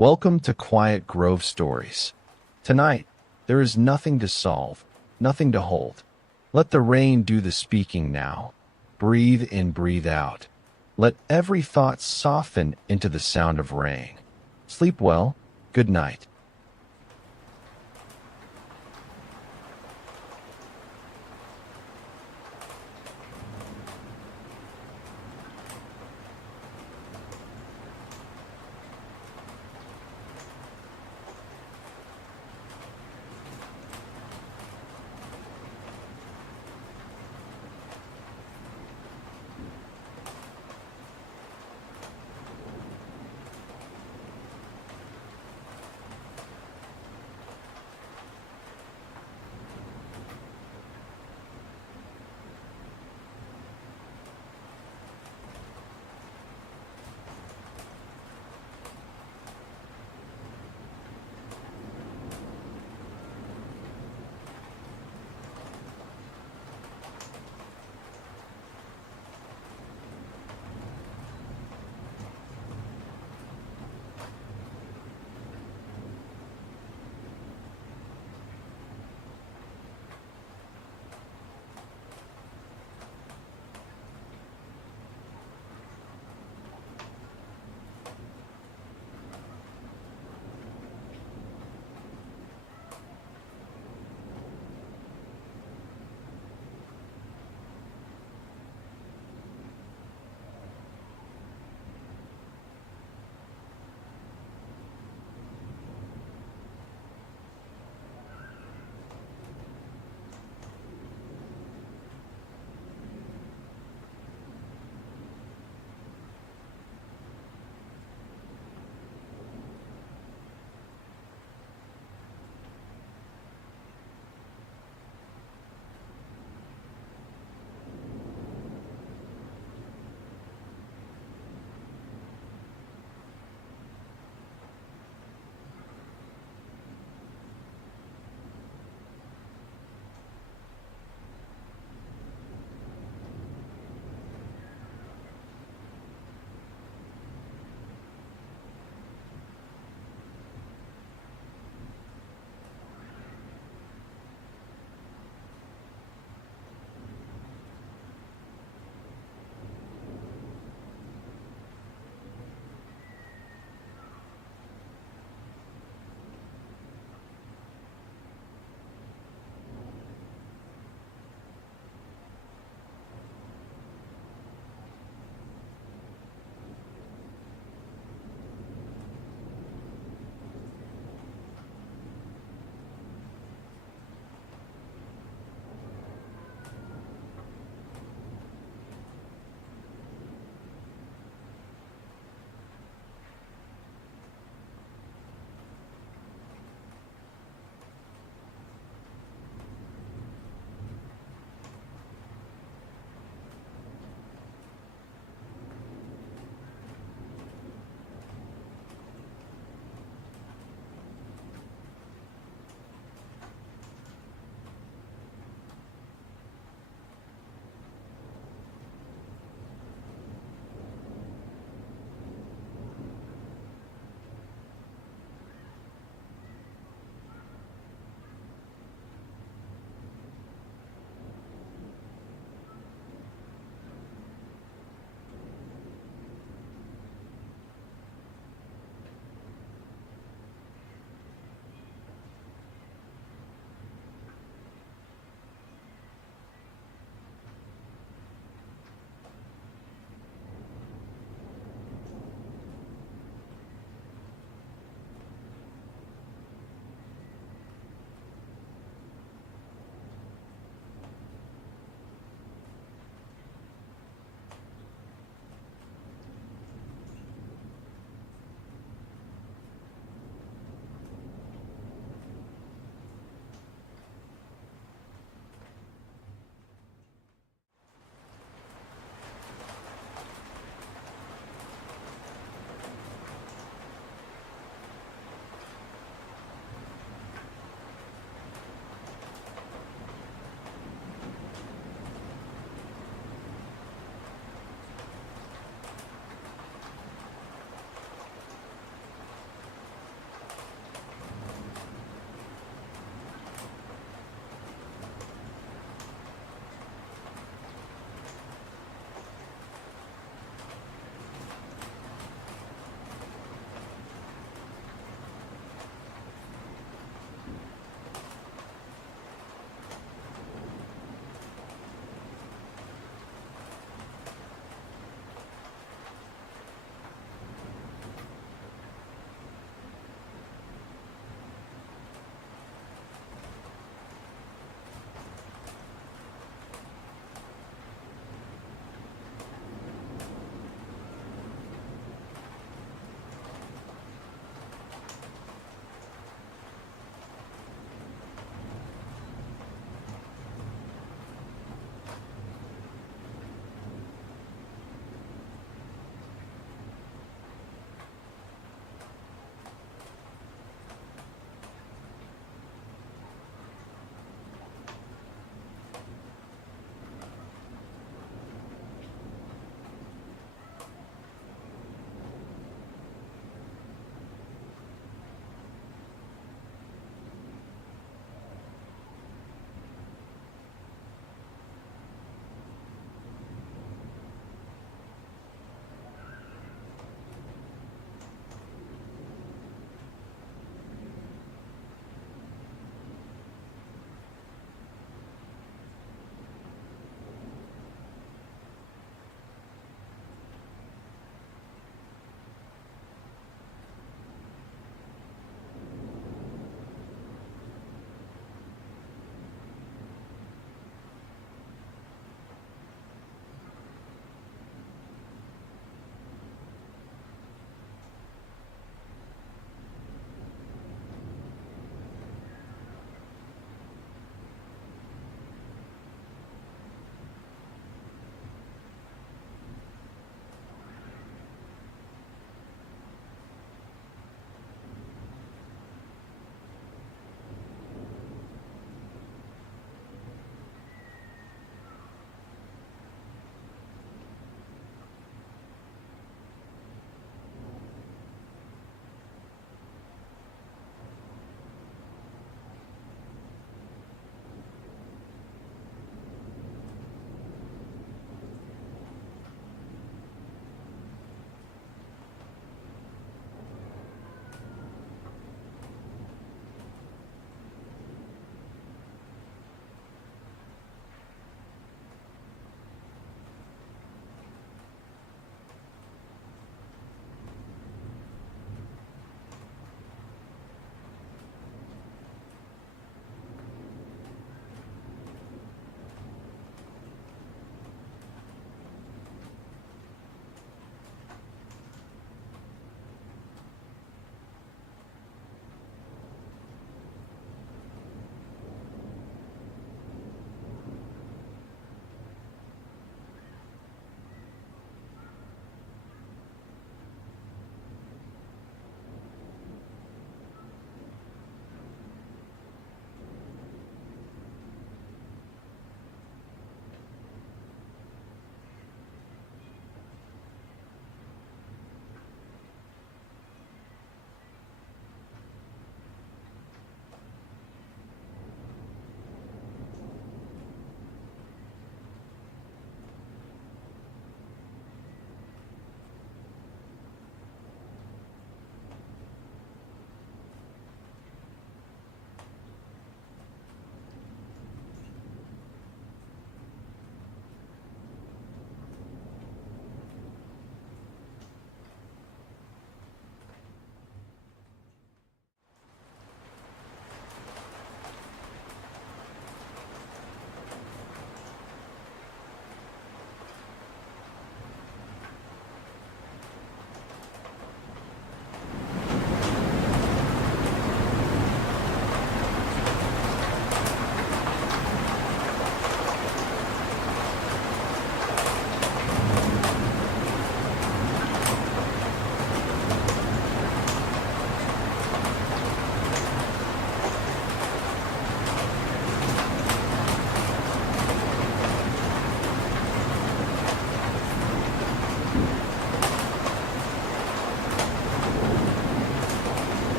Welcome to Quiet Grove Stories. Tonight, there is nothing to solve, nothing to hold. Let the rain do the speaking now. Breathe in, breathe out. Let every thought soften into the sound of rain. Sleep well. Good night.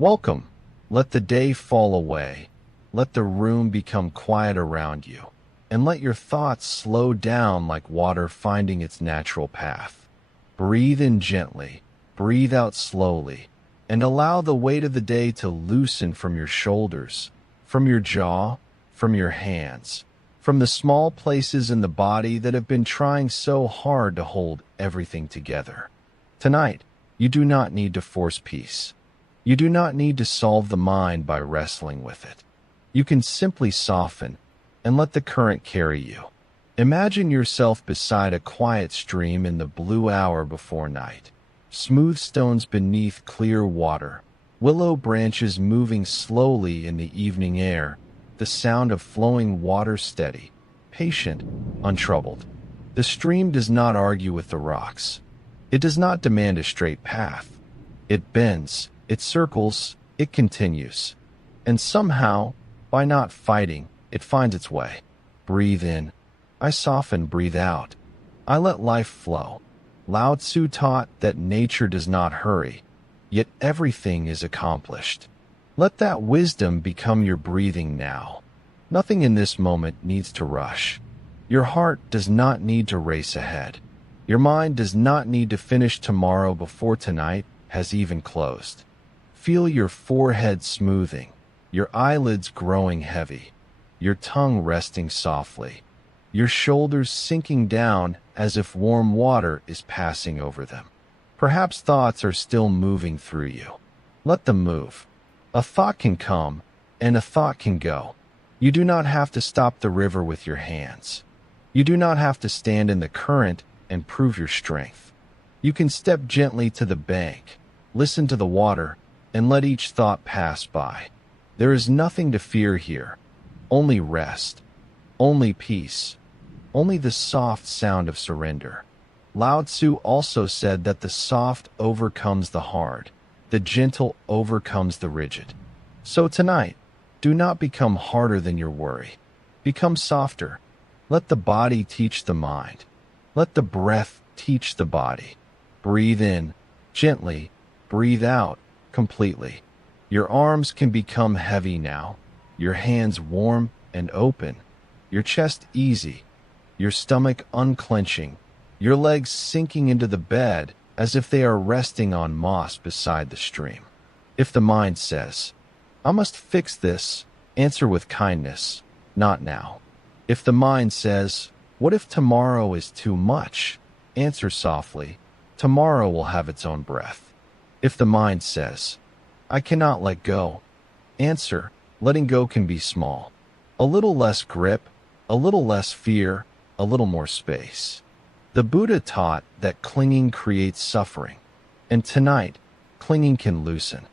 Welcome. Let the day fall away. Let the room become quiet around you. And let your thoughts slow down like water finding its natural path. Breathe in gently. Breathe out slowly. And allow the weight of the day to loosen from your shoulders, from your jaw, from your hands, from the small places in the body that have been trying so hard to hold everything together. Tonight, you do not need to force peace. You do not need to solve the mind by wrestling with it. You can simply soften and let the current carry you. Imagine yourself beside a quiet stream in the blue hour before night. Smooth stones beneath clear water, willow branches moving slowly in the evening air, the sound of flowing water steady, patient, untroubled. The stream does not argue with the rocks. It does not demand a straight path. It bends, it circles, it continues. And somehow, by not fighting, it finds its way. Breathe in. I soften, breathe out. I let life flow. Lao Tzu taught that nature does not hurry, yet everything is accomplished. Let that wisdom become your breathing now. Nothing in this moment needs to rush. Your heart does not need to race ahead. Your mind does not need to finish tomorrow before tonight has even closed. Feel your forehead smoothing, your eyelids growing heavy, your tongue resting softly, your shoulders sinking down as if warm water is passing over them. Perhaps thoughts are still moving through you. Let them move. A thought can come, and a thought can go. You do not have to stop the river with your hands. You do not have to stand in the current and prove your strength. You can step gently to the bank, listen to the water, and let each thought pass by. There is nothing to fear here. Only rest. Only peace. Only the soft sound of surrender. Lao Tzu also said that the soft overcomes the hard, the gentle overcomes the rigid. So tonight, do not become harder than your worry. Become softer. Let the body teach the mind. Let the breath teach the body. Breathe in, gently. Breathe out, completely. Your arms can become heavy now. Your hands warm and open. Your chest easy. Your stomach unclenching. Your legs sinking into the bed as if they are resting on moss beside the stream. If the mind says, I must fix this, answer with kindness, not now. If the mind says, what if tomorrow is too much? Answer softly, tomorrow will have its own breath. If the mind says, I cannot let go, answer, letting go can be small. A little less grip, a little less fear, a little more space. The Buddha taught that clinging creates suffering, and tonight, clinging can loosen,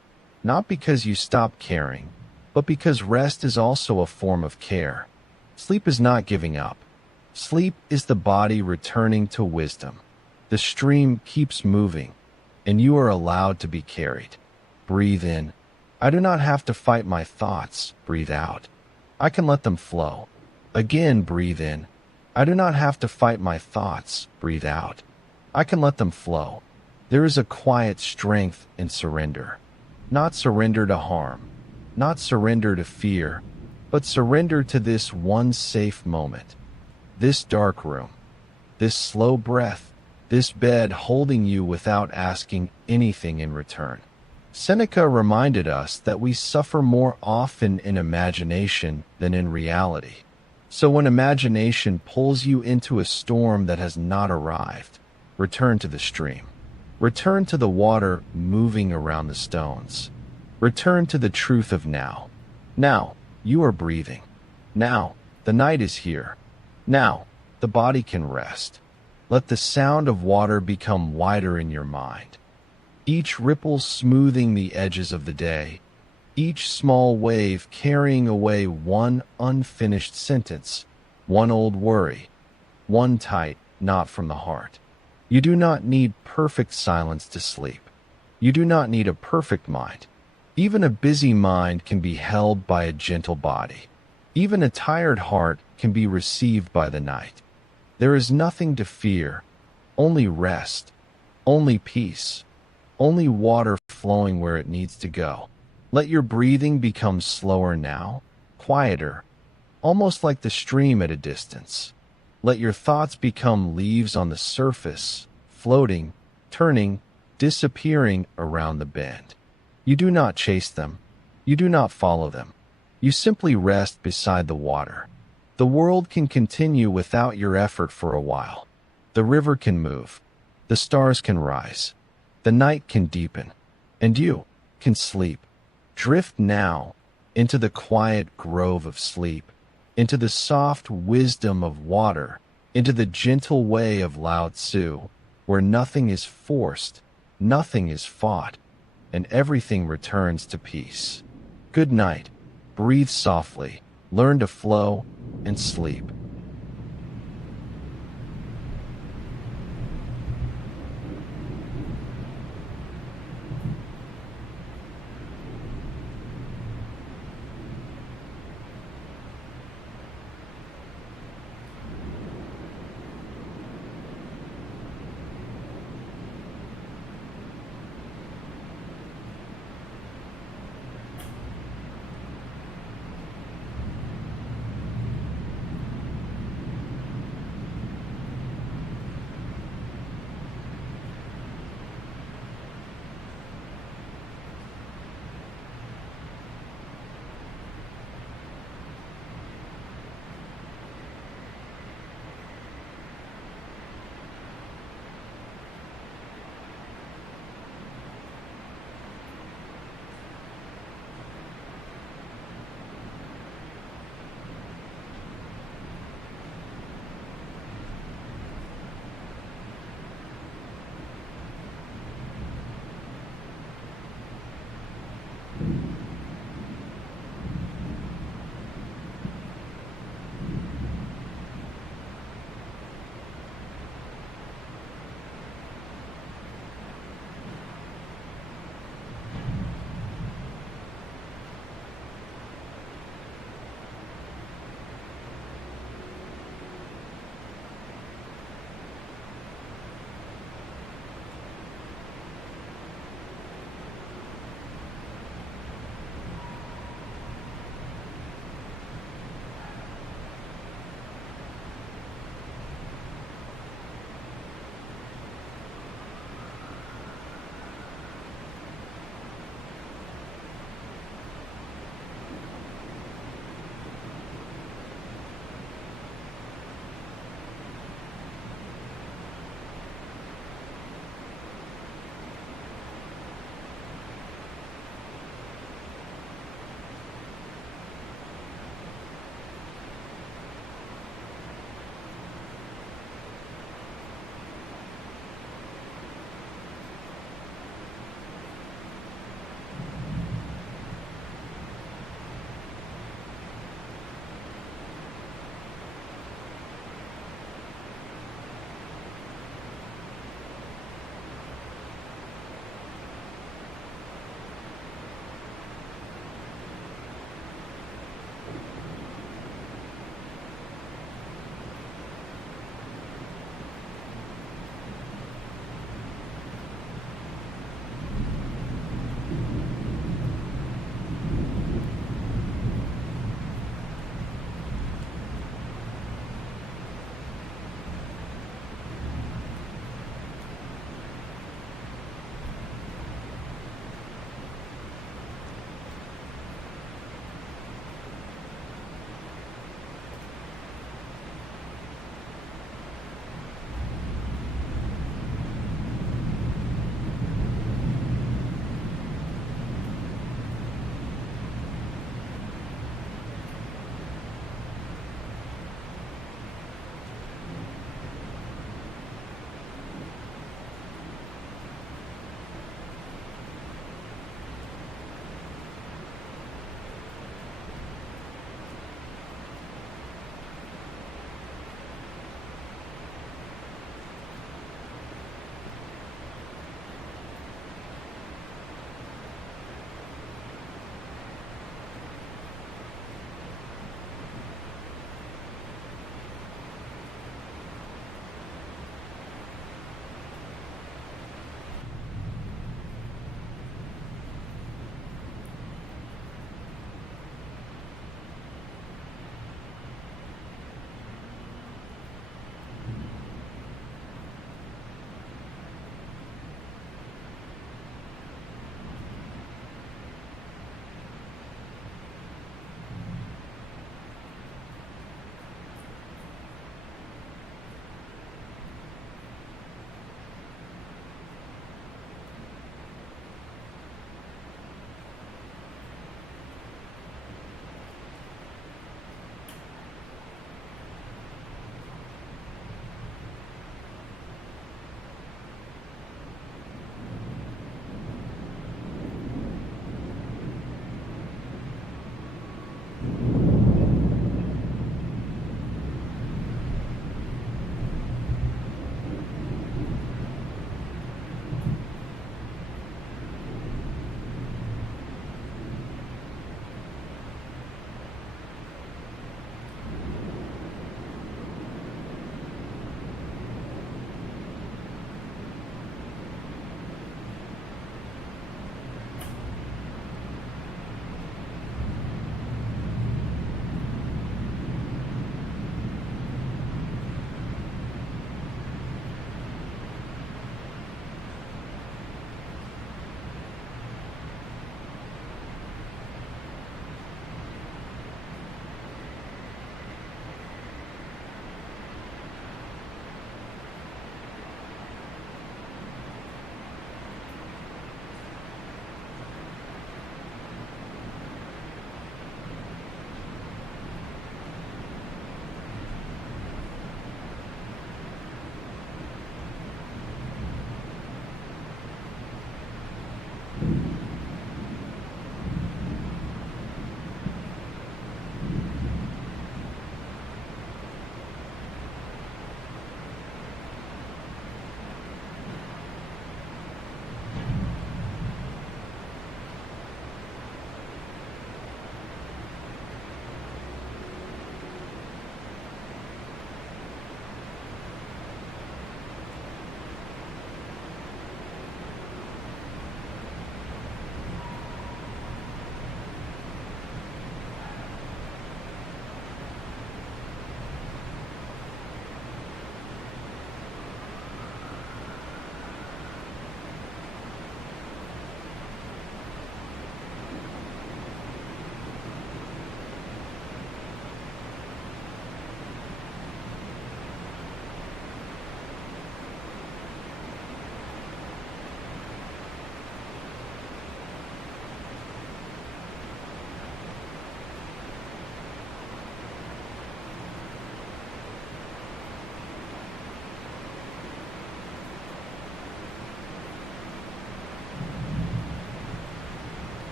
not because you stop caring, but because rest is also a form of care. Sleep is not giving up. Sleep is the body returning to wisdom. The stream keeps moving, and you are allowed to be carried. Breathe in. I do not have to fight my thoughts. Breathe out. I can let them flow. Again, breathe in. I do not have to fight my thoughts. Breathe out. I can let them flow. There is a quiet strength in surrender. Not surrender to harm, not surrender to fear, but surrender to this one safe moment. This dark room, this slow breath, this bed holding you without asking anything in return. Seneca reminded us that we suffer more often in imagination than in reality. So when imagination pulls you into a storm that has not arrived, return to the stream. Return to the water moving around the stones. Return to the truth of now. Now, you are breathing. Now, the night is here. Now, the body can rest. Let the sound of water become wider in your mind. Each ripple smoothing the edges of the day. Each small wave carrying away one unfinished sentence, one old worry, one tight knot from the heart. You do not need perfect silence to sleep. You do not need a perfect mind. Even a busy mind can be held by a gentle body. Even a tired heart can be received by the night. There is nothing to fear, only rest, only peace, only water flowing where it needs to go. Let your breathing become slower now, quieter, almost like the stream at a distance. Let your thoughts become leaves on the surface, floating, turning, disappearing around the bend. You do not chase them. You do not follow them. You simply rest beside the water. The world can continue without your effort for a while. The river can move. The stars can rise. The night can deepen. And you can sleep. Drift now into the quiet grove of sleep, into the soft wisdom of water, into the gentle way of Lao Tzu, where nothing is forced, nothing is fought, and everything returns to peace. Good night. Breathe softly, learn to flow, and sleep.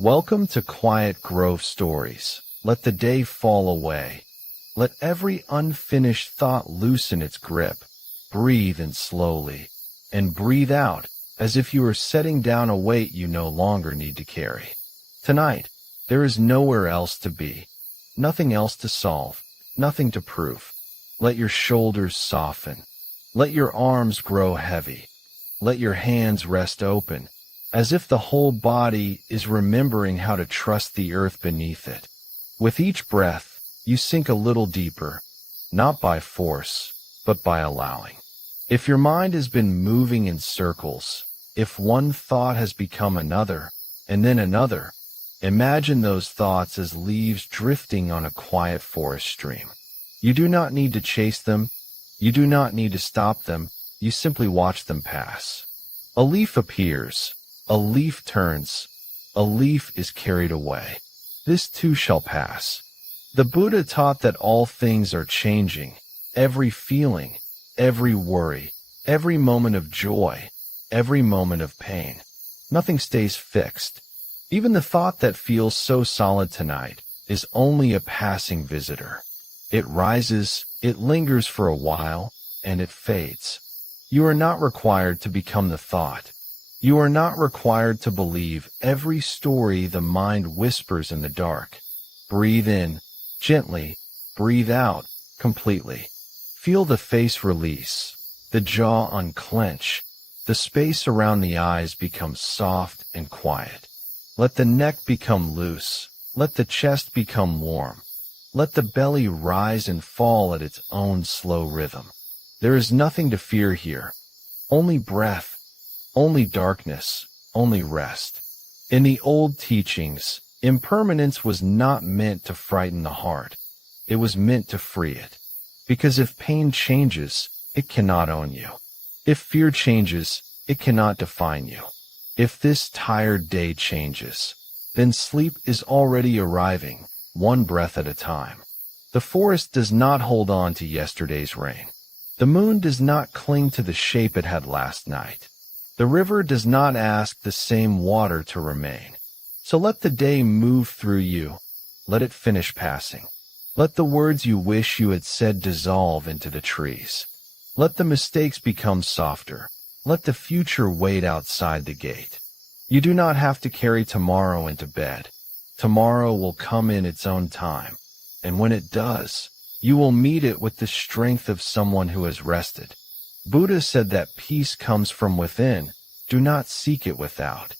Welcome to Quiet Grove Stories. Let the day fall away. Let every unfinished thought loosen its grip. Breathe in slowly, and breathe out as if you are setting down a weight you no longer need to carry. Tonight, there is nowhere else to be, nothing else to solve, nothing to prove. Let your shoulders soften. Let your arms grow heavy. Let your hands rest open, as if the whole body is remembering how to trust the earth beneath it. With each breath, you sink a little deeper, not by force, but by allowing. If your mind has been moving in circles, if one thought has become another, and then another, imagine those thoughts as leaves drifting on a quiet forest stream. You do not need to chase them. You do not need to stop them. You simply watch them pass. A leaf appears. A leaf turns. A leaf is carried away. This too shall pass. The Buddha taught that all things are changing. Every feeling, every worry, every moment of joy, every moment of pain. Nothing stays fixed. Even the thought that feels so solid tonight is only a passing visitor. It rises, it lingers for a while, and it fades. You are not required to become the thought. You are not required to believe every story the mind whispers in the dark. Breathe in, gently. Breathe out, completely. Feel the face release, the jaw unclench, the space around the eyes become soft and quiet. Let the neck become loose. Let the chest become warm. Let the belly rise and fall at its own slow rhythm. There is nothing to fear here. Only breath. Only darkness, only rest. In the old teachings, impermanence was not meant to frighten the heart. It was meant to free it. Because if pain changes, it cannot own you. If fear changes, it cannot define you. If this tired day changes, then sleep is already arriving, one breath at a time. The forest does not hold on to yesterday's rain. The moon does not cling to the shape it had last night. The river does not ask the same water to remain. So let the day move through you. Let it finish passing. Let the words you wish you had said dissolve into the trees. Let the mistakes become softer. Let the future wait outside the gate. You do not have to carry tomorrow into bed. Tomorrow will come in its own time. And when it does, you will meet it with the strength of someone who has rested. Buddha said that peace comes from within. Do not seek it without.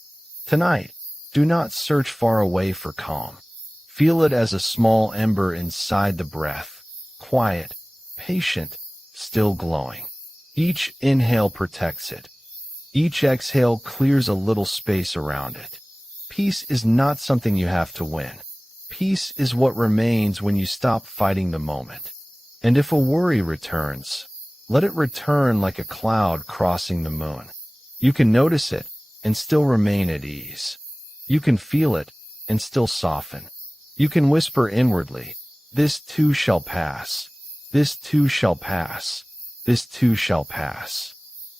Tonight, do not search far away for calm. Feel it as a small ember inside the breath, quiet, patient, still glowing. Each inhale protects it. Each exhale clears a little space around it. Peace is not something you have to win. Peace is what remains when you stop fighting the moment. And if a worry returns, let it return like a cloud crossing the moon. You can notice it and still remain at ease. You can feel it and still soften. You can whisper inwardly, "This too shall pass. This too shall pass. This too shall pass."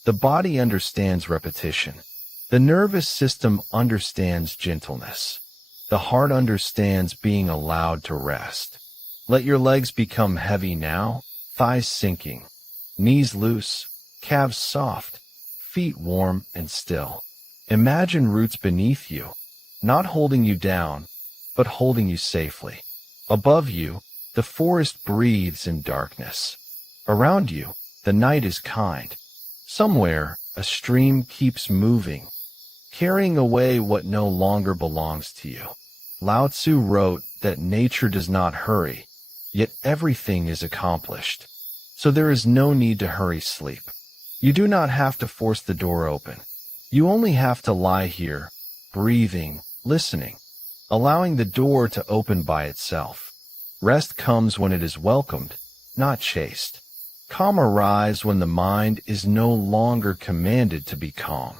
The body understands repetition. The nervous system understands gentleness. The heart understands being allowed to rest. Let your legs become heavy now, thighs sinking. Knees loose, calves soft, feet warm and still. Imagine roots beneath you, not holding you down, but holding you safely. Above you, the forest breathes in darkness. Around you, the night is kind. Somewhere, a stream keeps moving, carrying away what no longer belongs to you. Lao Tzu wrote that nature does not hurry, yet everything is accomplished. So there is no need to hurry sleep. You do not have to force the door open. You only have to lie here, breathing, listening, allowing the door to open by itself. Rest comes when it is welcomed, not chased. Calm arrives when the mind is no longer commanded to be calm.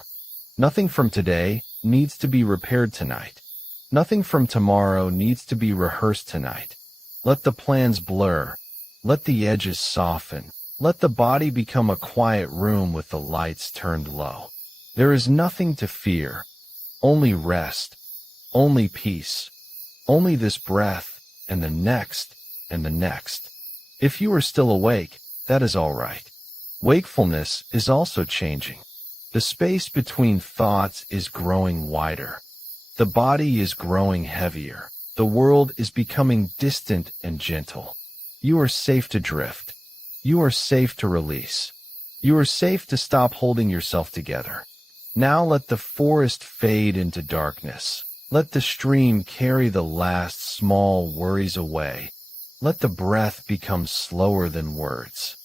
Nothing from today needs to be repaired tonight. Nothing from tomorrow needs to be rehearsed tonight. Let the plans blur. Let the edges soften. Let the body become a quiet room with the lights turned low. There is nothing to fear, only rest. only peace, only this breath, and the next, and the next. If you are still awake, that is all right. Wakefulness is also changing. The space between thoughts is growing wider. The body is growing heavier. The world is becoming distant and gentle. You are safe to drift. You are safe to release. You are safe to stop holding yourself together. Now let the forest fade into darkness. Let the stream carry the last small worries away. Let the breath become slower than words.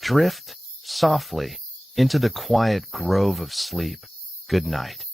Drift softly into the quiet grove of sleep. Good night.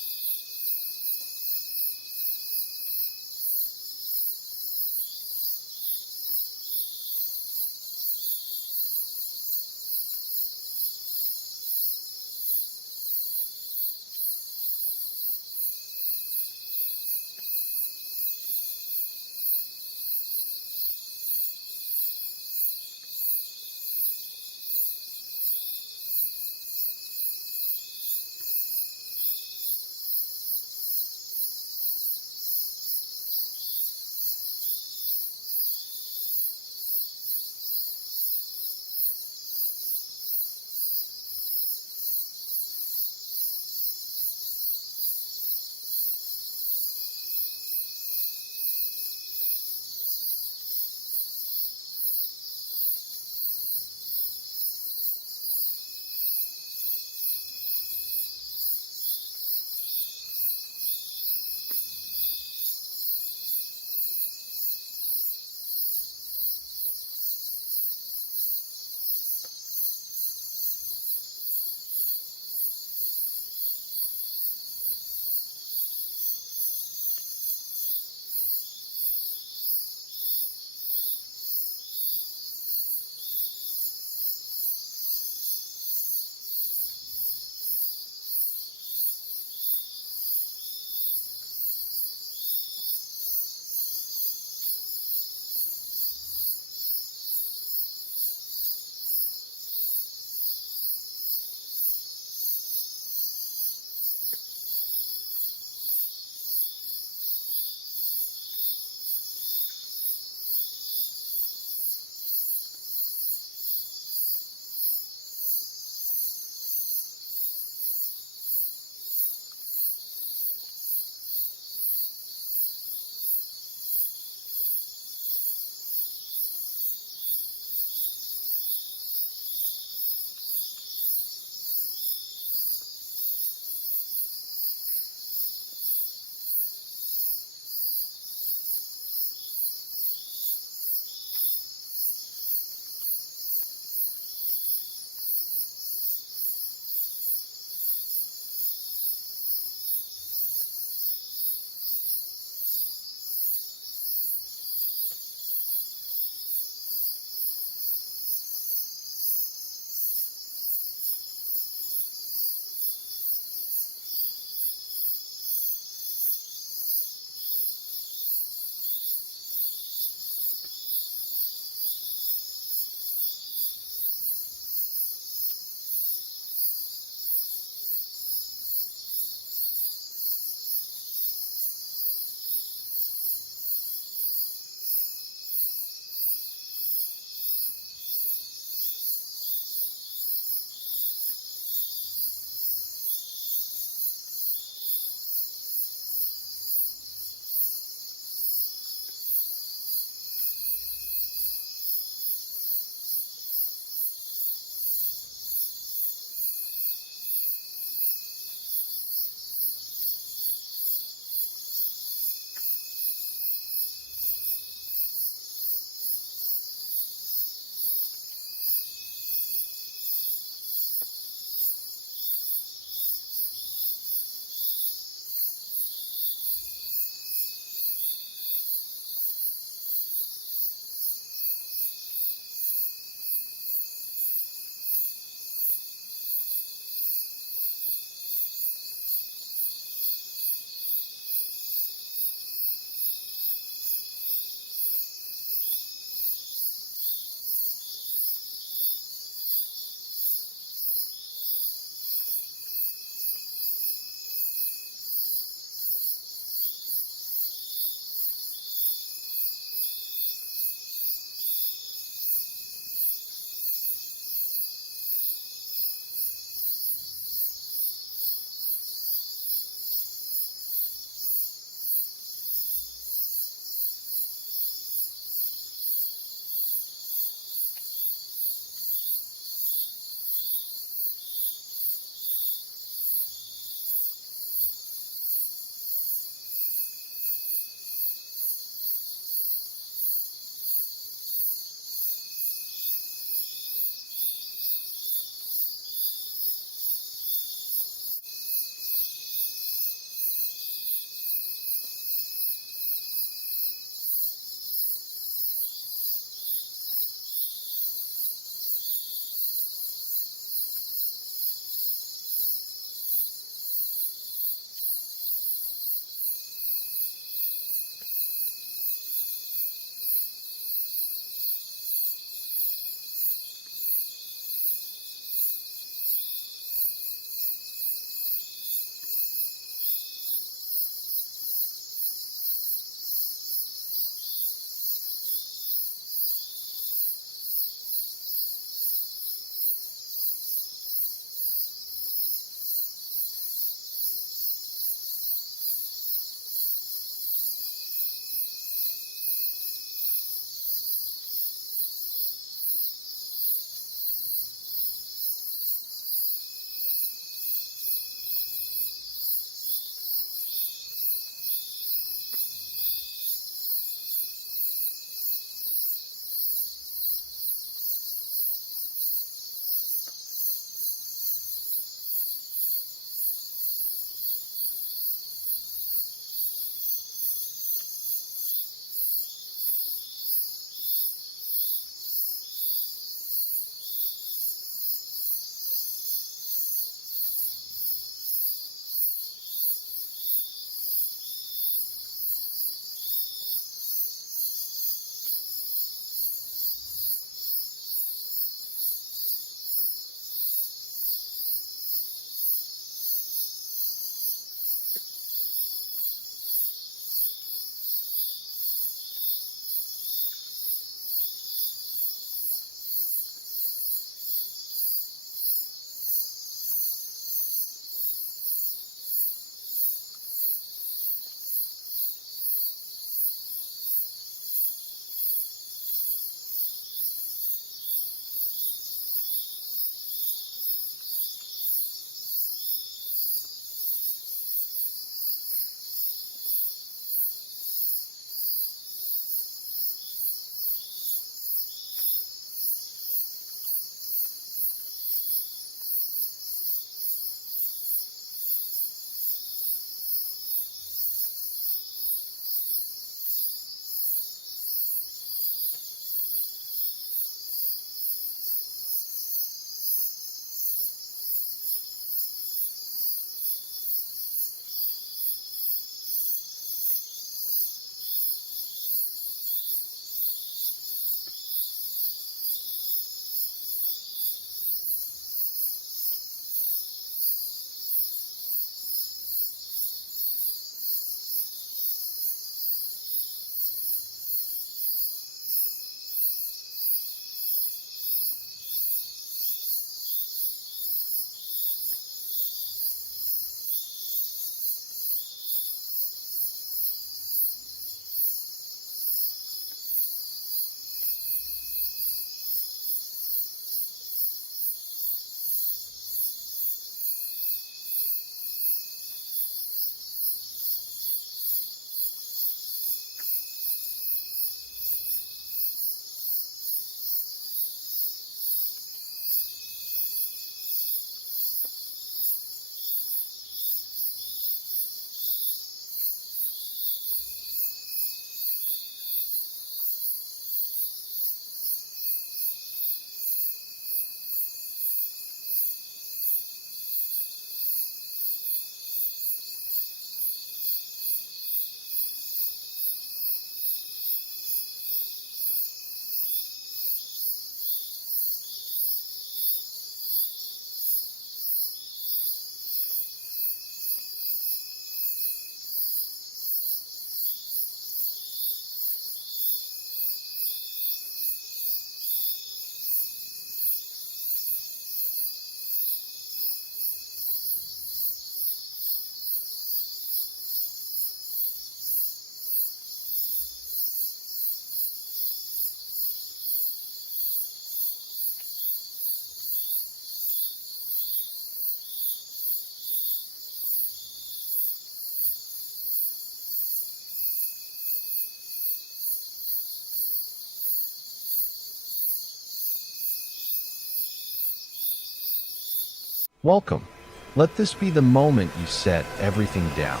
Welcome. Let this be the moment you set everything down.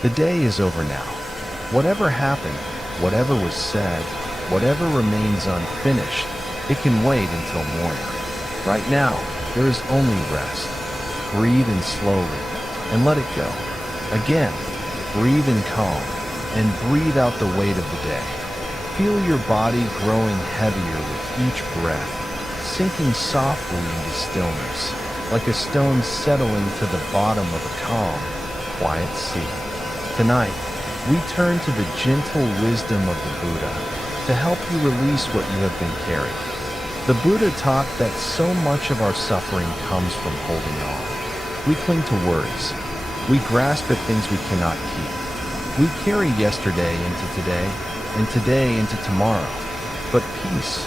The day is over now. Whatever happened, whatever was said, whatever remains unfinished, it can wait until morning. Right now, there is only rest. Breathe in slowly and let it go. Again, breathe in calm and breathe out the weight of the day. Feel your body growing heavier with each breath, sinking softly into stillness, like a stone settling to the bottom of a calm, quiet sea. Tonight, we turn to the gentle wisdom of the Buddha to help you release what you have been carrying. The Buddha taught that so much of our suffering comes from holding on. We cling to worries. We grasp at things we cannot keep. We carry yesterday into today, and today into tomorrow. But peace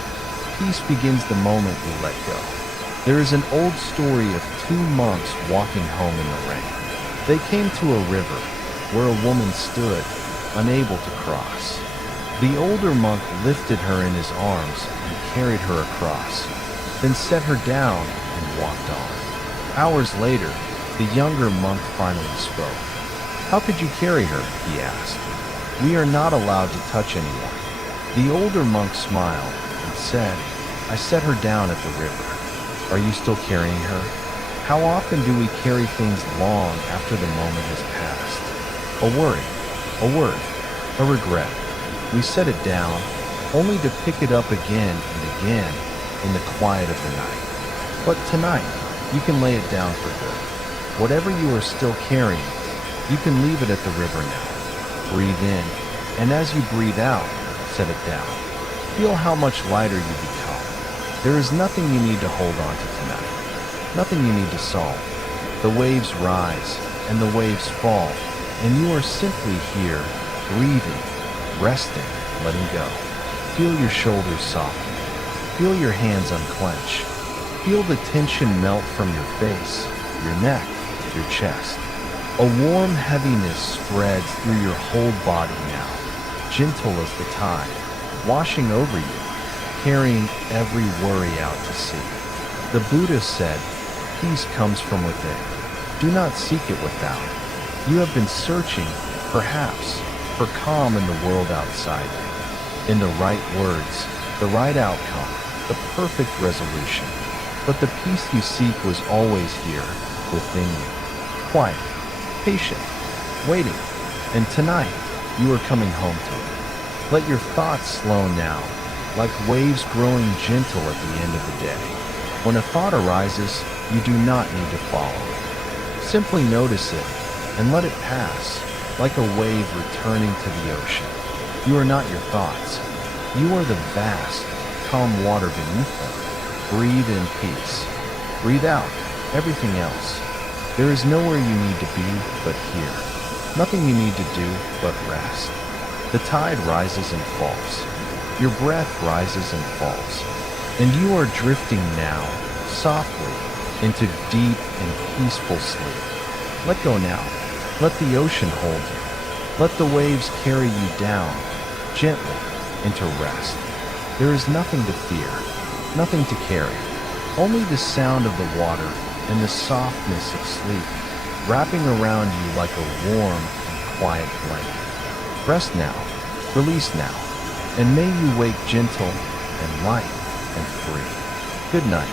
begins the moment we let go. There is an old story of two monks walking home in the rain. They came to a river where a woman stood, unable to cross. The older monk lifted her in his arms and carried her across, then set her down and walked on. Hours later, the younger monk finally spoke. "How could you carry her?" he asked. "We are not allowed to touch anyone." The older monk smiled and said, "I set her down at the river. Are you still carrying her? How often do we carry things long after the moment has passed? A worry, a word, a regret. We set it down, only to pick it up again and again in the quiet of the night. But tonight, you can lay it down for good. Whatever you are still carrying, you can leave it at the river now. Breathe in, and as you breathe out, set it down. Feel how much lighter you become. There is nothing you need to hold on to tonight, nothing you need to solve. The waves rise, and the waves fall, and you are simply here, breathing, resting, letting go. Feel your shoulders soften. Feel your hands unclench. Feel the tension melt from your face, your neck, your chest. A warm heaviness spreads through your whole body now, gentle as the tide, washing over you, carrying every worry out to sea. The Buddha said, "Peace comes from within. Do not seek it without." You have been searching, perhaps, for calm in the world outside you, in the right words, the right outcome, the perfect resolution. But the peace you seek was always here, within you, quiet, patient, waiting, and tonight you are coming home to it. Let your thoughts slow now, like waves growing gentle at the end of the day. When a thought arises, you do not need to follow it. Simply notice it and let it pass, like a wave returning to the ocean. You are not your thoughts. You are the vast, calm water beneath them. Breathe in peace. Breathe out everything else. There is nowhere you need to be but here. Nothing you need to do but rest. The tide rises and falls. Your breath rises and falls. And you are drifting now, softly, into deep and peaceful sleep. Let go now. Let the ocean hold you. Let the waves carry you down, gently, into rest. There is nothing to fear, nothing to carry. Only the sound of the water and the softness of sleep, wrapping around you like a warm and quiet blanket. Rest now, release now, and may you wake gentle and light and free. Good night.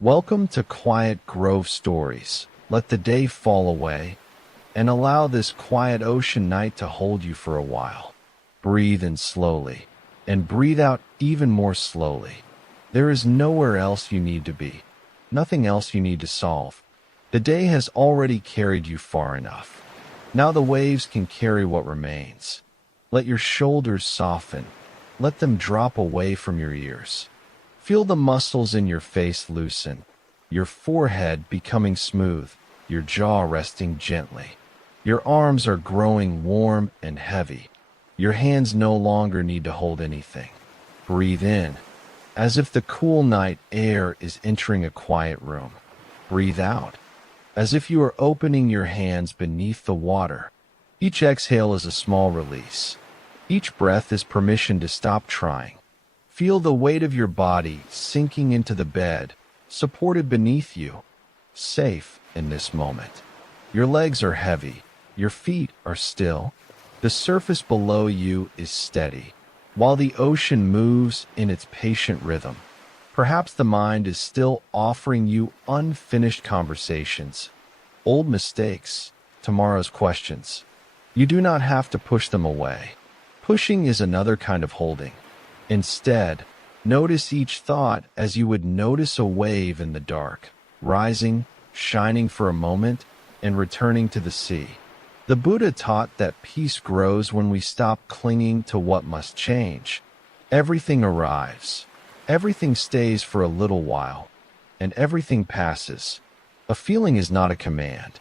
Welcome to Quiet Grove Stories. Let the day fall away and allow this quiet ocean night to hold you for a while. Breathe in slowly and breathe out even more slowly. There is nowhere else you need to be, nothing else you need to solve. The day has already carried you far enough. Now the waves can carry what remains. Let your shoulders soften. Let them drop away from your ears. Feel the muscles in your face loosen, your forehead becoming smooth, your jaw resting gently. Your arms are growing warm and heavy. Your hands no longer need to hold anything. Breathe in, as if the cool night air is entering a quiet room. Breathe out, as if you are opening your hands beneath the water. Each exhale is a small release. Each breath is permission to stop trying. Feel the weight of your body sinking into the bed, supported beneath you, safe in this moment. Your legs are heavy, your feet are still. The surface below you is steady, while the ocean moves in its patient rhythm. Perhaps the mind is still offering you unfinished conversations, old mistakes, tomorrow's questions. You do not have to push them away. Pushing is another kind of holding. Instead, notice each thought as you would notice a wave in the dark, rising, shining for a moment, and returning to the sea. The Buddha taught that peace grows when we stop clinging to what must change. Everything arrives. Everything stays for a little while, and everything passes. A feeling is not a command.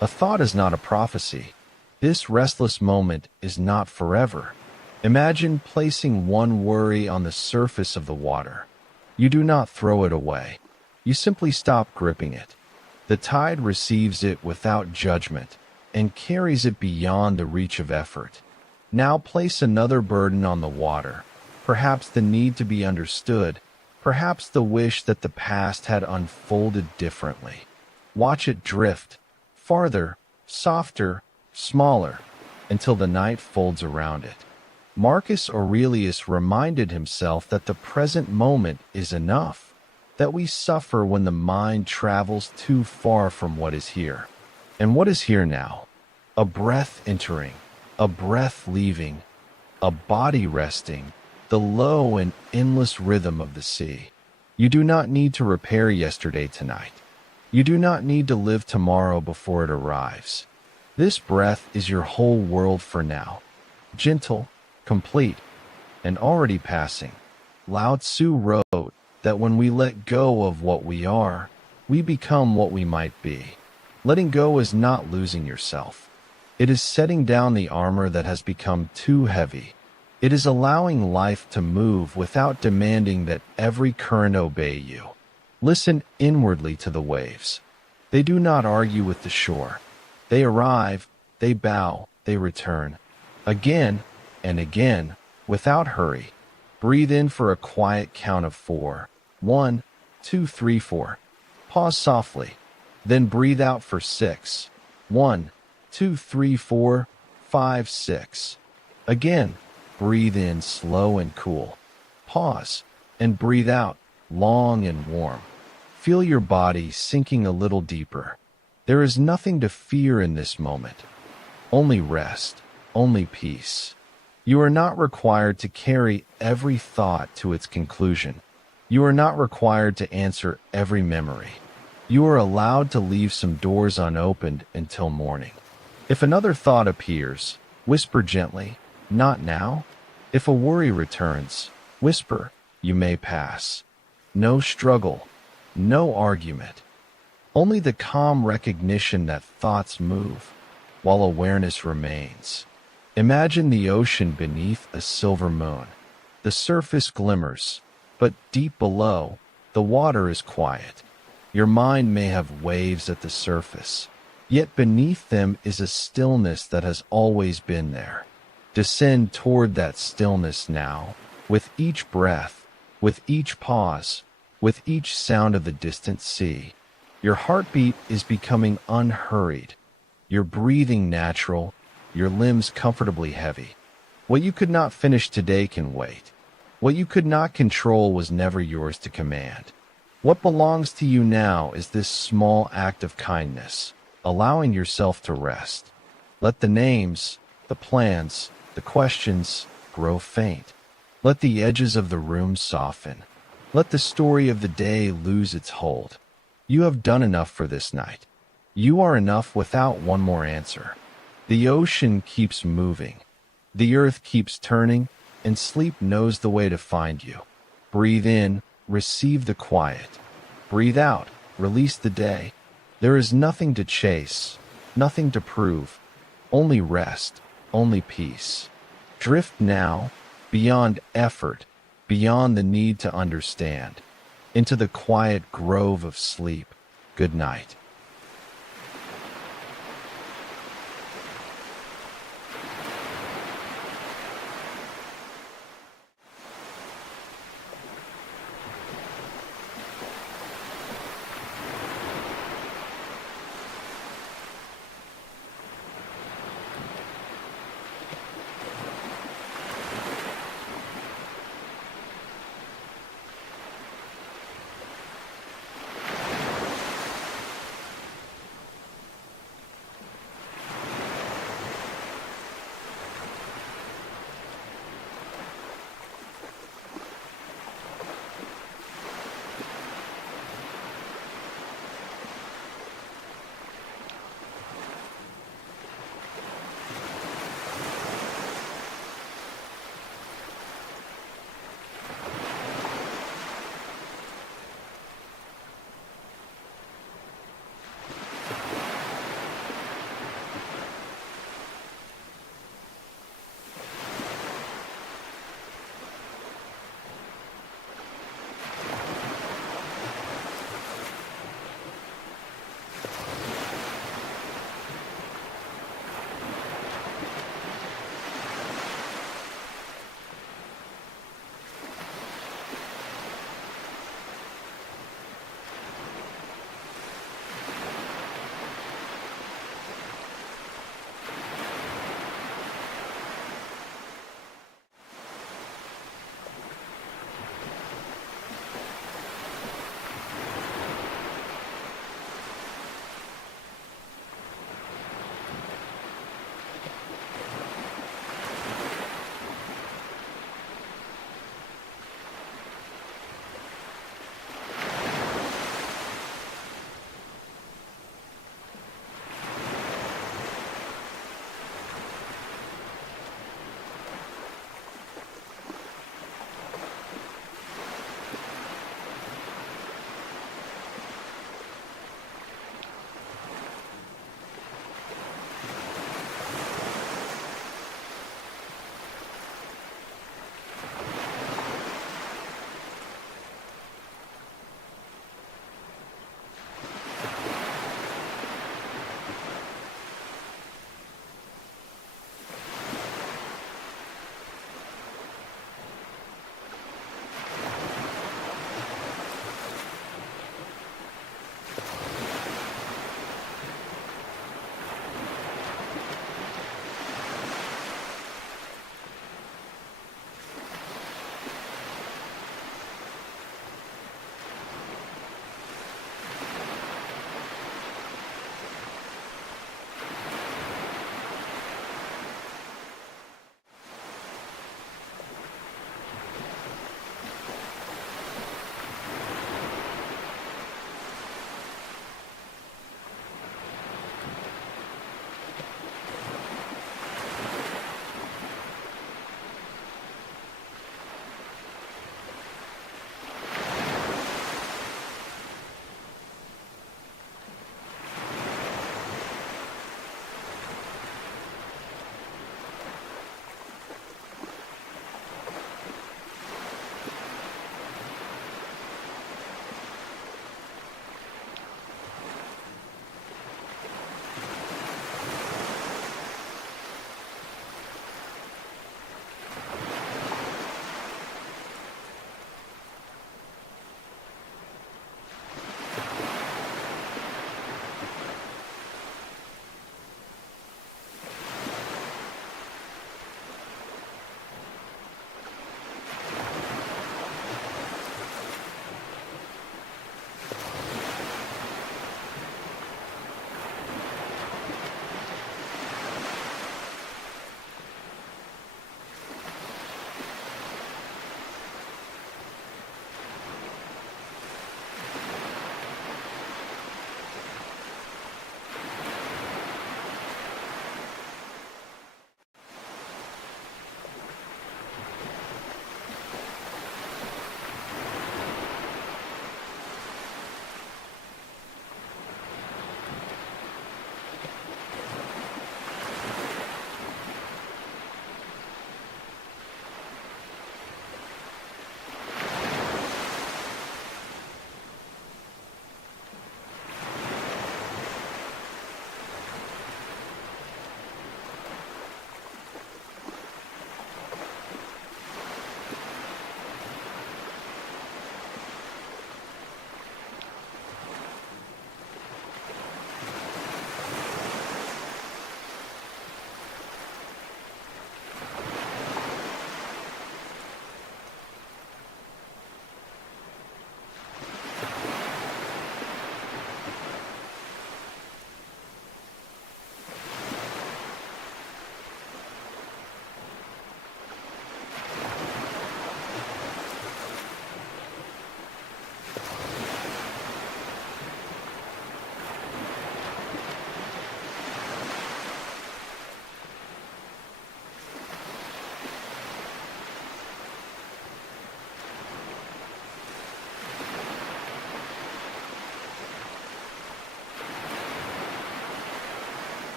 A thought is not a prophecy. This restless moment is not forever. Imagine placing one worry on the surface of the water. You do not throw it away. You simply stop gripping it. The tide receives it without judgment and carries it beyond the reach of effort. Now place another burden on the water, perhaps the need to be understood, perhaps the wish that the past had unfolded differently. Watch it drift, farther, softer, smaller, until the night folds around it. Marcus Aurelius reminded himself that the present moment is enough, that we suffer when the mind travels too far from what is here. And what is here now? A breath entering, a breath leaving, a body resting, the low and endless rhythm of the sea. You do not need to repair yesterday tonight. You do not need to live tomorrow before it arrives. This breath is your whole world for now. Gentle, complete, and already passing. Lao Tzu wrote that when we let go of what we are, we become what we might be. Letting go is not losing yourself. It is setting down the armor that has become too heavy. It is allowing life to move without demanding that every current obey you. Listen inwardly to the waves. They do not argue with the shore. They arrive, they bow, they return. Again and again, without hurry. Breathe in for a quiet count of 4. 1, 2, 3, 4. Pause softly. Then breathe out for 6. 1, 2, 3, 4, 5, 6. Again, breathe in slow and cool. Pause and breathe out long and warm. Feel your body sinking a little deeper. There is nothing to fear in this moment. Only rest, only peace. You are not required to carry every thought to its conclusion. You are not required to answer every memory. You are allowed to leave some doors unopened until morning. If another thought appears, whisper gently, "Not now." If a worry returns, whisper, "You may pass." No struggle, no argument. Only the calm recognition that thoughts move, while awareness remains. Imagine the ocean beneath a silver moon. The surface glimmers, but deep below, the water is quiet. Your mind may have waves at the surface, yet beneath them is a stillness that has always been there. Descend toward that stillness now, with each breath, with each pause, with each sound of the distant sea. Your heartbeat is becoming unhurried, your breathing natural, your limbs comfortably heavy. What you could not finish today can wait. What you could not control was never yours to command. What belongs to you now is this small act of kindness, allowing yourself to rest. Let the names, the plans, the questions grow faint. Let the edges of the room soften. Let the story of the day lose its hold. You have done enough for this night. You are enough without one more answer. The ocean keeps moving. The earth keeps turning, and sleep knows the way to find you. Breathe in, receive the quiet. Breathe out, release the day. There is nothing to chase, nothing to prove, only rest, only peace. Drift now, beyond effort, beyond the need to understand, into the quiet grove of sleep. Good night.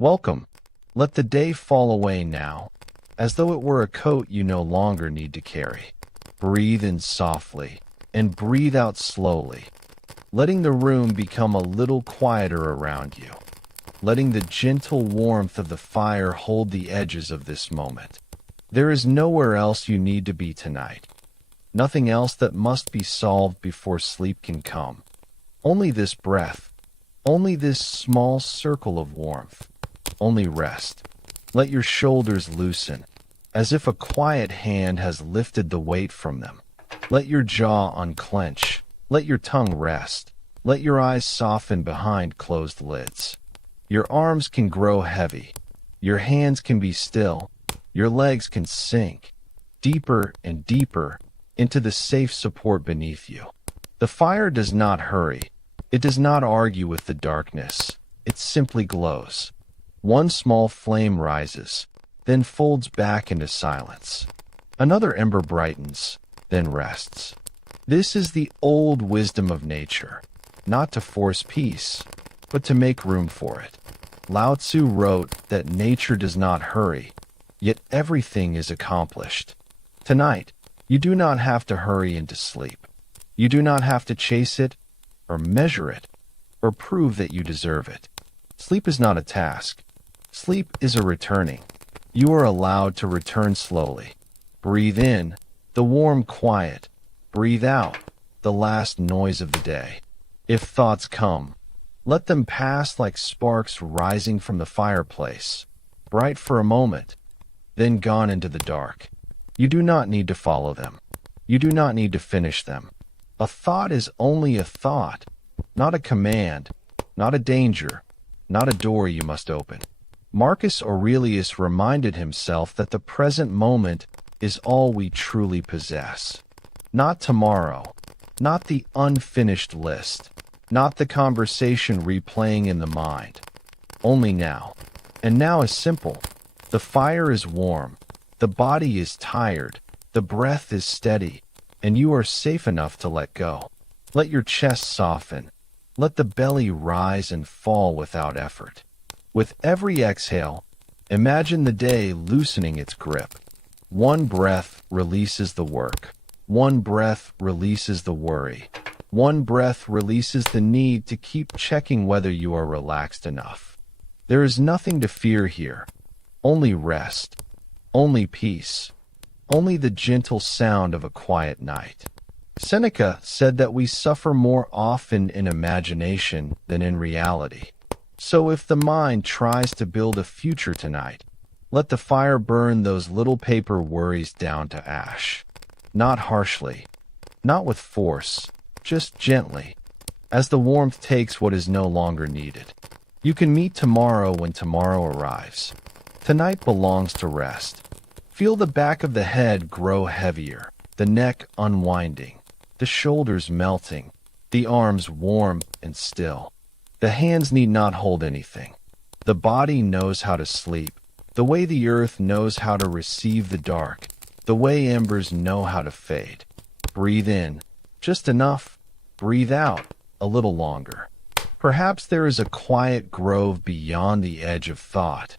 Welcome. Let the day fall away now, as though it were a coat you no longer need to carry. Breathe in softly and breathe out slowly, letting the room become a little quieter around you, letting the gentle warmth of the fire hold the edges of this moment. There is nowhere else you need to be tonight. Nothing else that must be solved before sleep can come. Only this breath, only this small circle of warmth, only rest. Let your shoulders loosen, as if a quiet hand has lifted the weight from them. Let your jaw unclench. Let your tongue rest. Let your eyes soften behind closed lids. Your arms can grow heavy. Your hands can be still. Your legs can sink deeper and deeper into the safe support beneath you. The fire does not hurry. It does not argue with the darkness. It simply glows. One small flame rises, then folds back into silence. Another ember brightens, then rests. This is the old wisdom of nature, not to force peace, but to make room for it. Lao Tzu wrote that nature does not hurry, yet everything is accomplished. Tonight, you do not have to hurry into sleep. You do not have to chase it, or measure it, or prove that you deserve it. Sleep is not a task. Sleep is a returning. You are allowed to return slowly. Breathe in, the warm quiet. Breathe out, the last noise of the day. If thoughts come, let them pass like sparks rising from the fireplace, bright for a moment, then gone into the dark. You do not need to follow them. You do not need to finish them. A thought is only a thought, not a command, not a danger, not a door you must open. Marcus Aurelius reminded himself that the present moment is all we truly possess. Not tomorrow, not the unfinished list, not the conversation replaying in the mind. Only now. And now is simple. The fire is warm, the body is tired, the breath is steady, and you are safe enough to let go. Let your chest soften. Let the belly rise and fall without effort. With every exhale, imagine the day loosening its grip. One breath releases the work. One breath releases the worry. One breath releases the need to keep checking whether you are relaxed enough. There is nothing to fear here. Only rest. Only peace. Only the gentle sound of a quiet night. Seneca said that we suffer more often in imagination than in reality. So if the mind tries to build a future tonight, let the fire burn those little paper worries down to ash. Not harshly, not with force, just gently, as the warmth takes what is no longer needed. You can meet tomorrow when tomorrow arrives. Tonight belongs to rest. Feel the back of the head grow heavier, the neck unwinding, the shoulders melting, the arms warm and still. The hands need not hold anything. The body knows how to sleep, the way the earth knows how to receive the dark, the way embers know how to fade. Breathe in, just enough. Breathe out, a little longer. Perhaps there is a quiet grove beyond the edge of thought,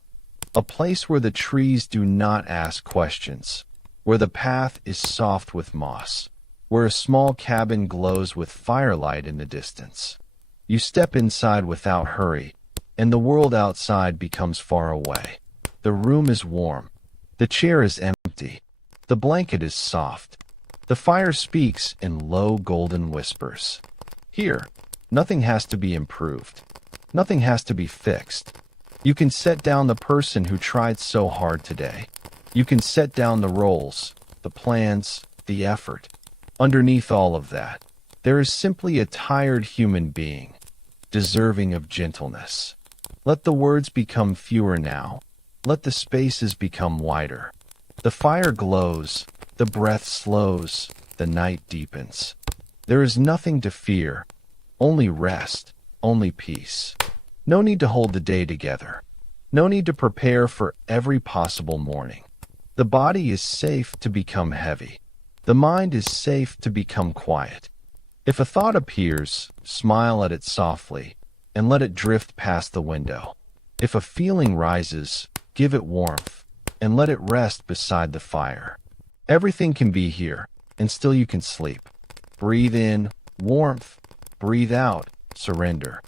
a place where the trees do not ask questions, where the path is soft with moss, where a small cabin glows with firelight in the distance. You step inside without hurry, and the world outside becomes far away. The room is warm. The chair is empty. The blanket is soft. The fire speaks in low golden whispers. Here, nothing has to be improved. Nothing has to be fixed. You can set down the person who tried so hard today. You can set down the roles, the plans, the effort. Underneath all of that, there is simply a tired human being, deserving of gentleness. Let the words become fewer now. Let the spaces become wider. The fire glows, the breath slows, the night deepens. There is nothing to fear, only rest, only peace. No need to hold the day together. No need to prepare for every possible morning. The body is safe to become heavy. The mind is safe to become quiet. If a thought appears, smile at it softly and let it drift past the window. If a feeling rises, give it warmth and let it rest beside the fire. Everything can be here, and still you can sleep. Breathe in, warmth. Breathe out, surrender.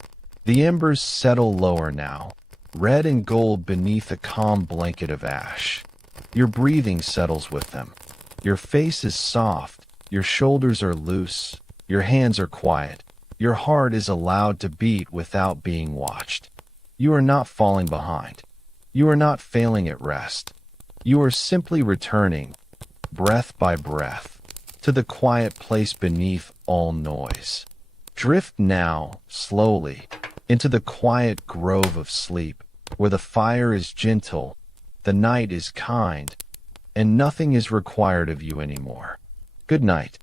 The embers settle lower now, red and gold beneath a calm blanket of ash. Your breathing settles with them. Your face is soft, your shoulders are loose, your hands are quiet. Your heart is allowed to beat without being watched. You are not falling behind. You are not failing at rest. You are simply returning, breath by breath, to the quiet place beneath all noise. Drift now, slowly, into the quiet grove of sleep, where the fire is gentle, the night is kind, and nothing is required of you anymore. Good night.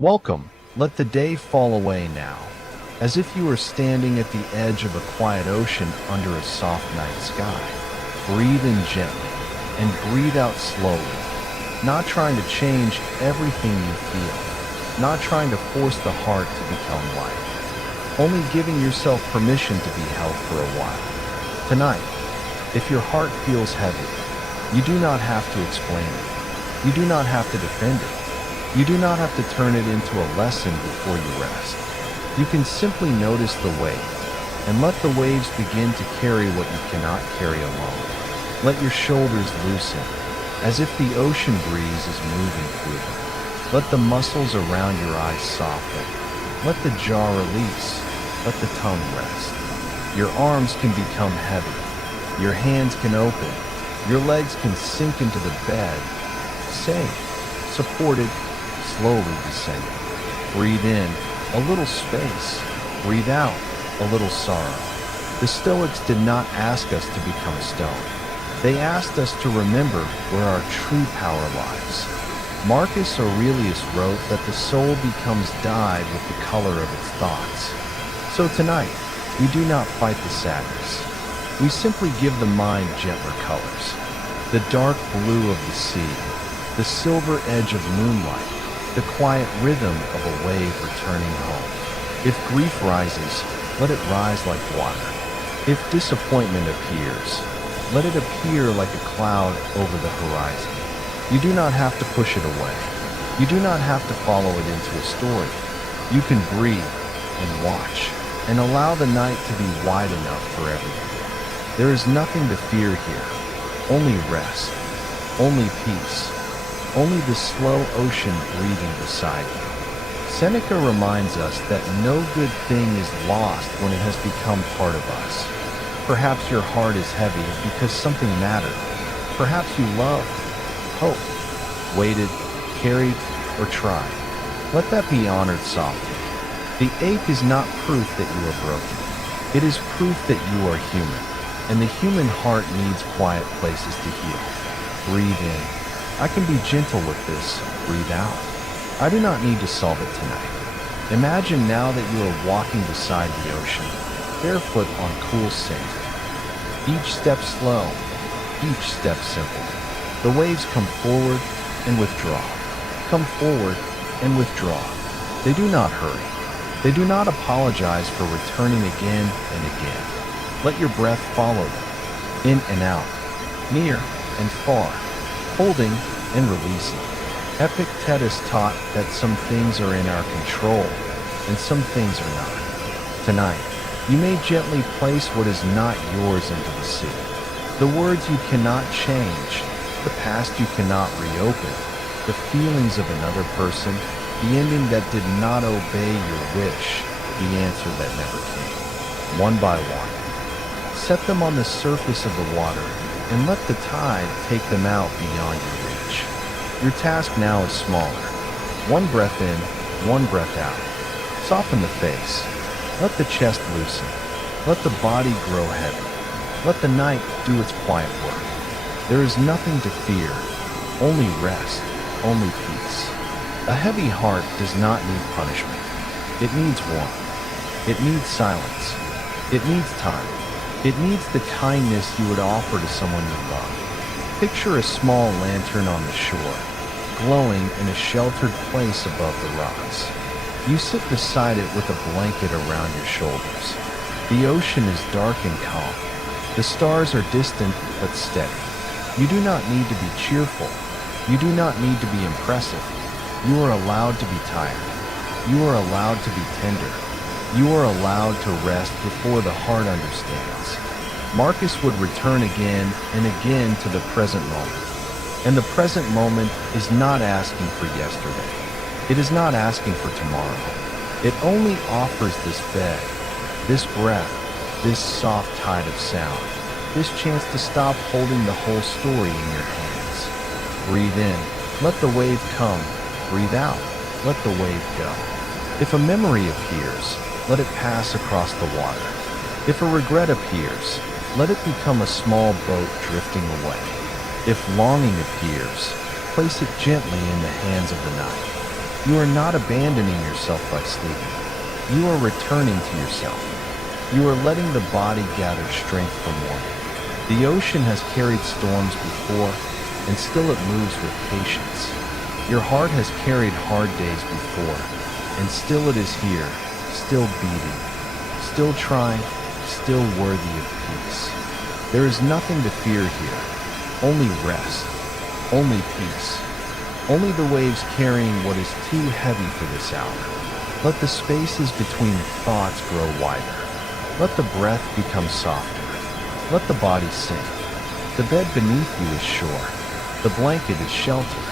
Welcome, let the day fall away now, as if you were standing at the edge of a quiet ocean under a soft night sky. Breathe in gently and breathe out slowly, not trying to change everything you feel, not trying to force the heart to become light, only giving yourself permission to be held for a while. Tonight, if your heart feels heavy, you do not have to explain it. You do not have to defend it. You do not have to turn it into a lesson before you rest. You can simply notice the wave, and let the waves begin to carry what you cannot carry alone. Let your shoulders loosen, as if the ocean breeze is moving through them. Let the muscles around your eyes soften. Let the jaw release. Let the tongue rest. Your arms can become heavy. Your hands can open. Your legs can sink into the bed. Safe, supported, slowly descending. Breathe in a little space. Breathe out a little sorrow. The Stoics did not ask us to become stone. They asked us to remember where our true power lies. Marcus Aurelius wrote that the soul becomes dyed with the color of its thoughts. So tonight, we do not fight the sadness. We simply give the mind gentler colors. The dark blue of the sea, the silver edge of moonlight, the quiet rhythm of a wave returning home. If grief rises, let it rise like water. If disappointment appears, let it appear like a cloud over the horizon. You do not have to push it away. You do not have to follow it into a story. You can breathe and watch and allow the night to be wide enough for everything. There is nothing to fear here. Only rest. Only peace. Only the slow ocean breathing beside you. Seneca reminds us that no good thing is lost when it has become part of us. Perhaps your heart is heavy because something mattered. Perhaps you loved, hoped, waited, carried, or tried. Let that be honored softly. The ache is not proof that you are broken. It is proof that you are human, and the human heart needs quiet places to heal. Breathe in. I can be gentle with this. Breathe out. I do not need to solve it tonight. Imagine now that you are walking beside the ocean, barefoot on cool sand. Each step slow, each step simple. The waves come forward and withdraw. Come forward and withdraw. They do not hurry. They do not apologize for returning again and again. Let your breath follow them, in and out, near and far, holding and releasing. Epictetus taught that some things are in our control and some things are not. Tonight, you may gently place what is not yours into the sea. The words you cannot change, the past you cannot reopen, the feelings of another person, the ending that did not obey your wish, the answer that never came. One by one, set them on the surface of the water and let the tide take them out beyond your reach. Your task now is smaller. One breath in, one breath out. Soften the face. Let the chest loosen. Let the body grow heavy. Let the night do its quiet work. There is nothing to fear, only rest, only peace. A heavy heart does not need punishment. It needs warmth. It needs silence. It needs time. It needs the kindness you would offer to someone you love. Picture a small lantern on the shore, glowing in a sheltered place above the rocks. You sit beside it with a blanket around your shoulders. The ocean is dark and calm. The stars are distant but steady. You do not need to be cheerful. You do not need to be impressive. You are allowed to be tired. You are allowed to be tender. You are allowed to rest before the heart understands. Marcus would return again and again to the present moment. And the present moment is not asking for yesterday. It is not asking for tomorrow. It only offers this bed, this breath, this soft tide of sound, this chance to stop holding the whole story in your hands. Breathe in, let the wave come. Breathe out, let the wave go. If a memory appears, let it pass across the water. If a regret appears, let it become a small boat drifting away. If longing appears, place it gently in the hands of the night. You are not abandoning yourself by sleeping. You are returning to yourself. You are letting the body gather strength for morning. The ocean has carried storms before, and still it moves with patience. Your heart has carried hard days before, and still it is here, still beating, still trying, still worthy of peace. There is nothing to fear here, only rest, only peace, only the waves carrying what is too heavy for this hour. Let the spaces between thoughts grow wider. Let the breath become softer. Let the body sink. The bed beneath you is sure. The blanket is shelter.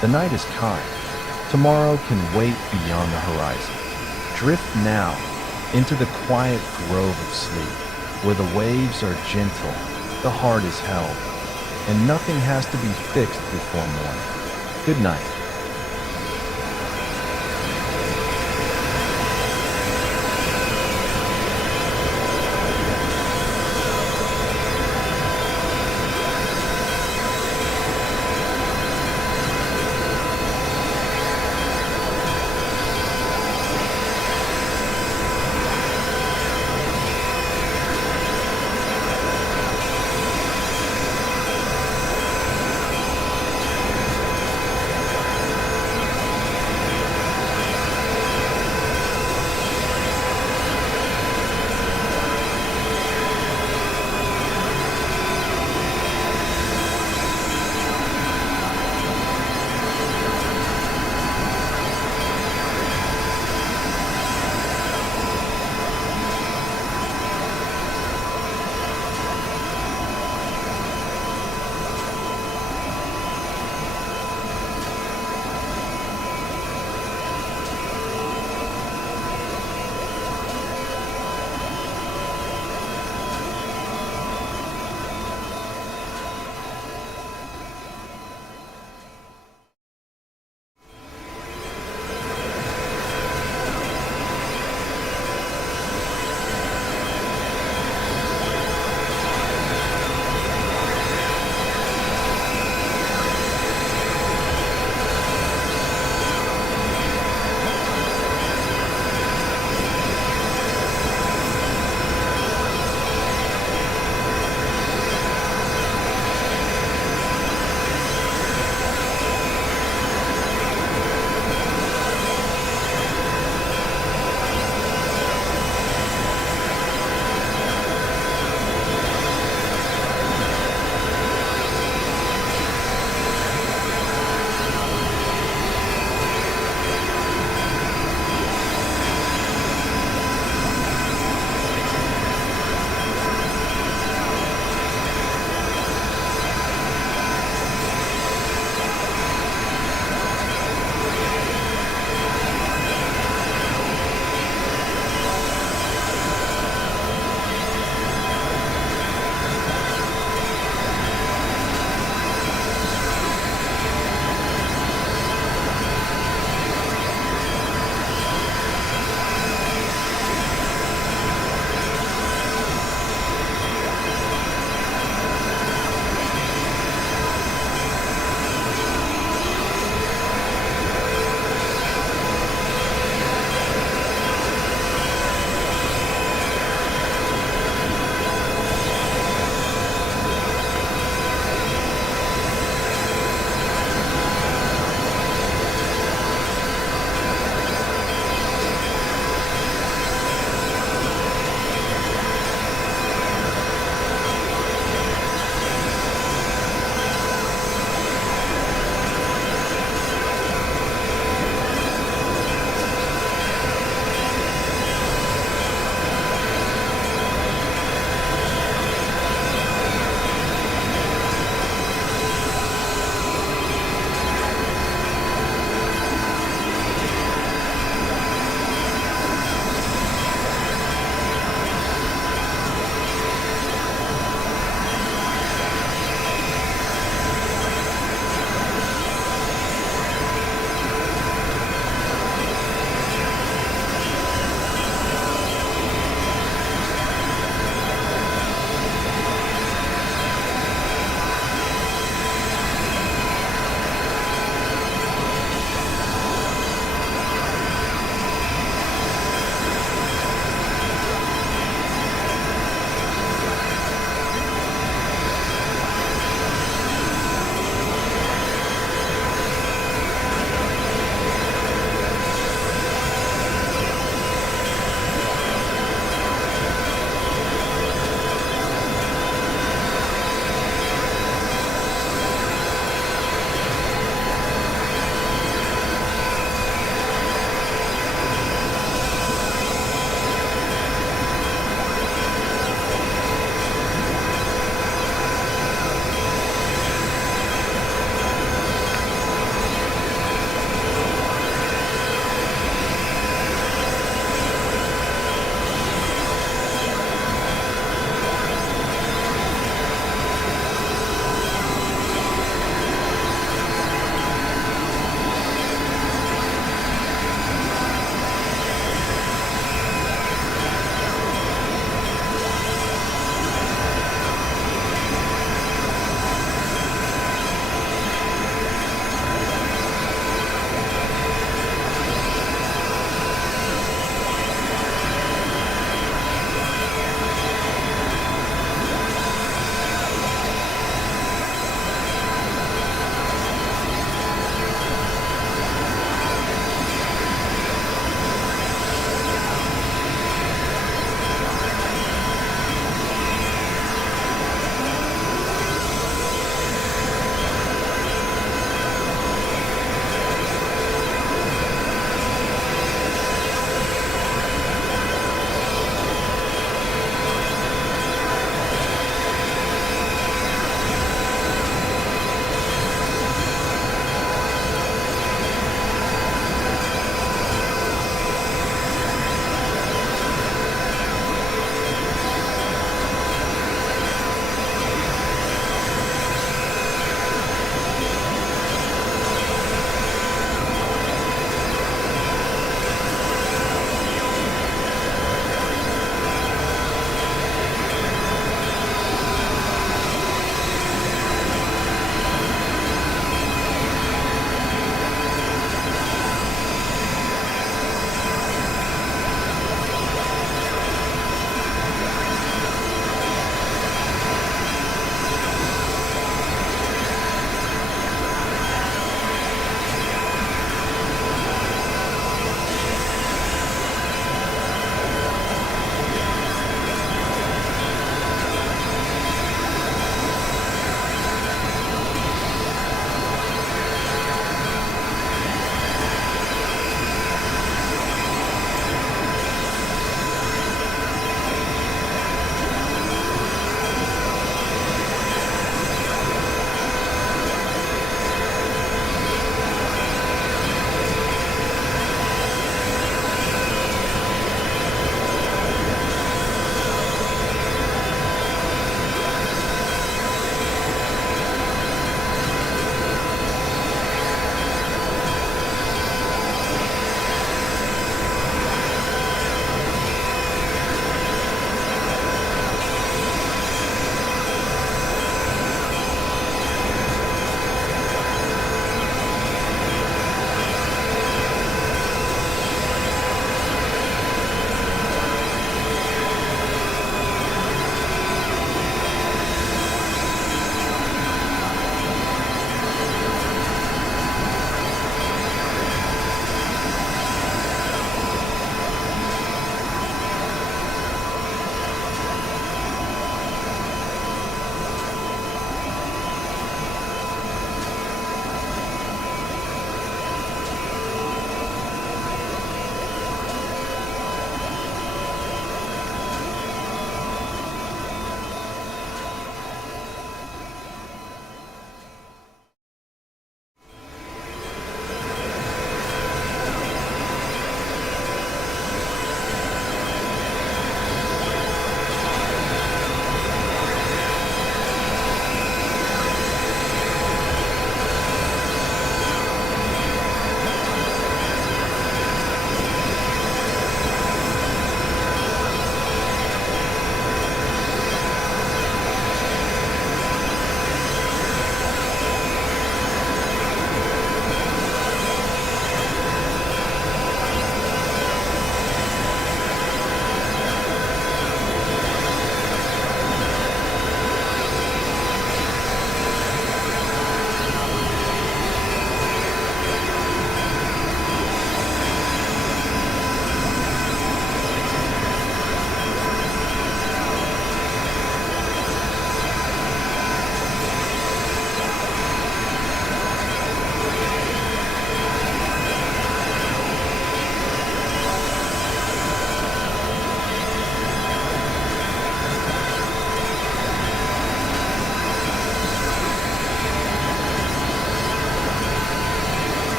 The night is kind. Tomorrow can wait beyond the horizon. Drift now into the quiet grove of sleep, where the waves are gentle, the heart is held, and nothing has to be fixed before morning. Good night.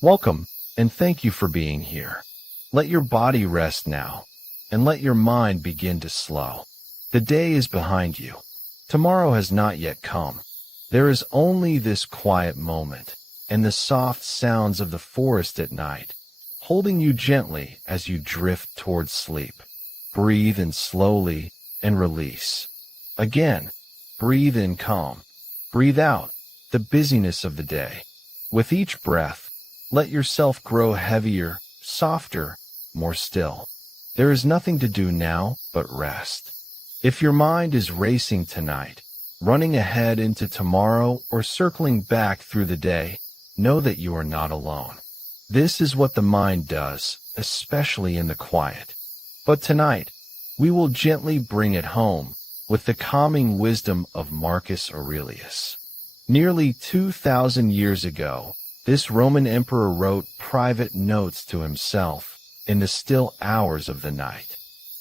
Welcome, and thank you for being here. Let your body rest now, and let your mind begin to slow. The day is behind you. Tomorrow has not yet come. There is only this quiet moment, and the soft sounds of the forest at night, holding you gently as you drift towards sleep. Breathe in slowly and release. Again, breathe in calm. Breathe out the busyness of the day. With each breath, let yourself grow heavier, softer, more still. There is nothing to do now but rest. If your mind is racing tonight, running ahead into tomorrow or circling back through the day, know that you are not alone. This is what the mind does, especially in the quiet. But tonight, we will gently bring it home with the calming wisdom of Marcus Aurelius. Nearly 2,000 years ago, this Roman emperor wrote private notes to himself in the still hours of the night.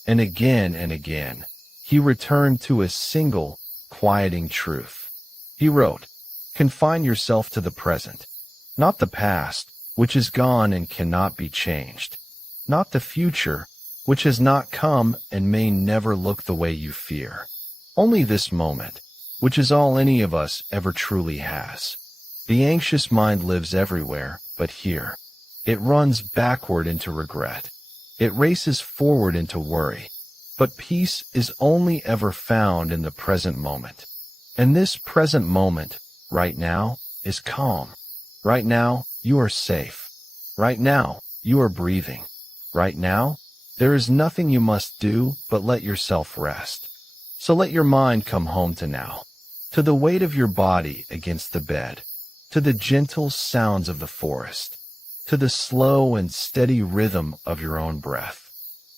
And again, he returned to a single, quieting truth. He wrote, "Confine yourself to the present, not the past, which is gone and cannot be changed, not the future, which has not come and may never look the way you fear. Only this moment, which is all any of us ever truly has. The anxious mind lives everywhere but here. It runs backward into regret. It races forward into worry. But peace is only ever found in the present moment. And this present moment, right now, is calm. Right now, you are safe. Right now, you are breathing. Right now, there is nothing you must do but let yourself rest. So let your mind come home to now, to the weight of your body against the bed, to the gentle sounds of the forest, to the slow and steady rhythm of your own breath.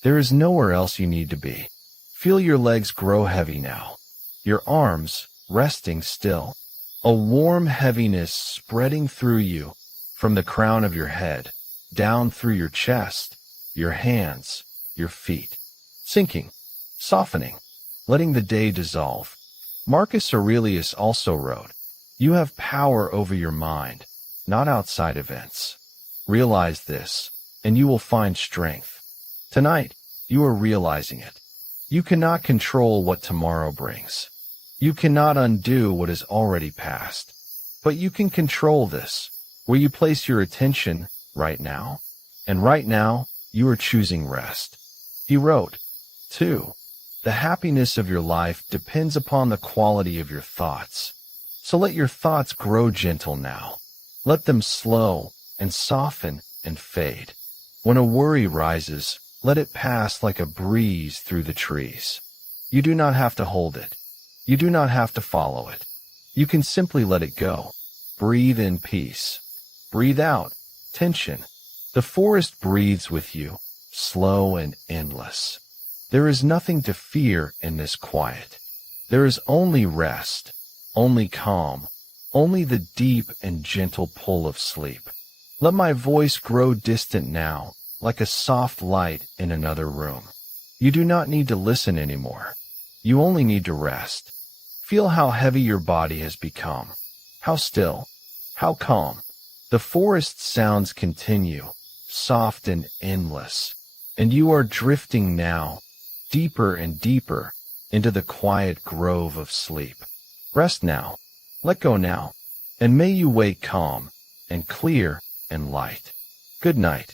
There is nowhere else you need to be. Feel your legs grow heavy now, your arms resting still, a warm heaviness spreading through you from the crown of your head, down through your chest, your hands, your feet, sinking, softening, letting the day dissolve. Marcus Aurelius also wrote, "You have power over your mind, not outside events. Realize this, and you will find strength." Tonight, you are realizing it. You cannot control what tomorrow brings. You cannot undo what is already past. But you can control this, where you place your attention right now. And right now, you are choosing rest. He wrote, too, "The happiness of your life depends upon the quality of your thoughts. So let your thoughts grow gentle now. Let them slow and soften and fade. When a worry rises, let it pass like a breeze through the trees. You do not have to hold it. You do not have to follow it. You can simply let it go. Breathe in peace. Breathe out tension. The forest breathes with you, slow and endless. There is nothing to fear in this quiet. There is only rest, only calm, only the deep and gentle pull of sleep. Let my voice grow distant now, like a soft light in another room. You do not need to listen anymore. You only need to rest. Feel how heavy your body has become, how still, how calm. The forest sounds continue, soft and endless, and you are drifting now, deeper and deeper, into the quiet grove of sleep. Rest now, let go now, and may you wake calm, and clear, and light. Good night.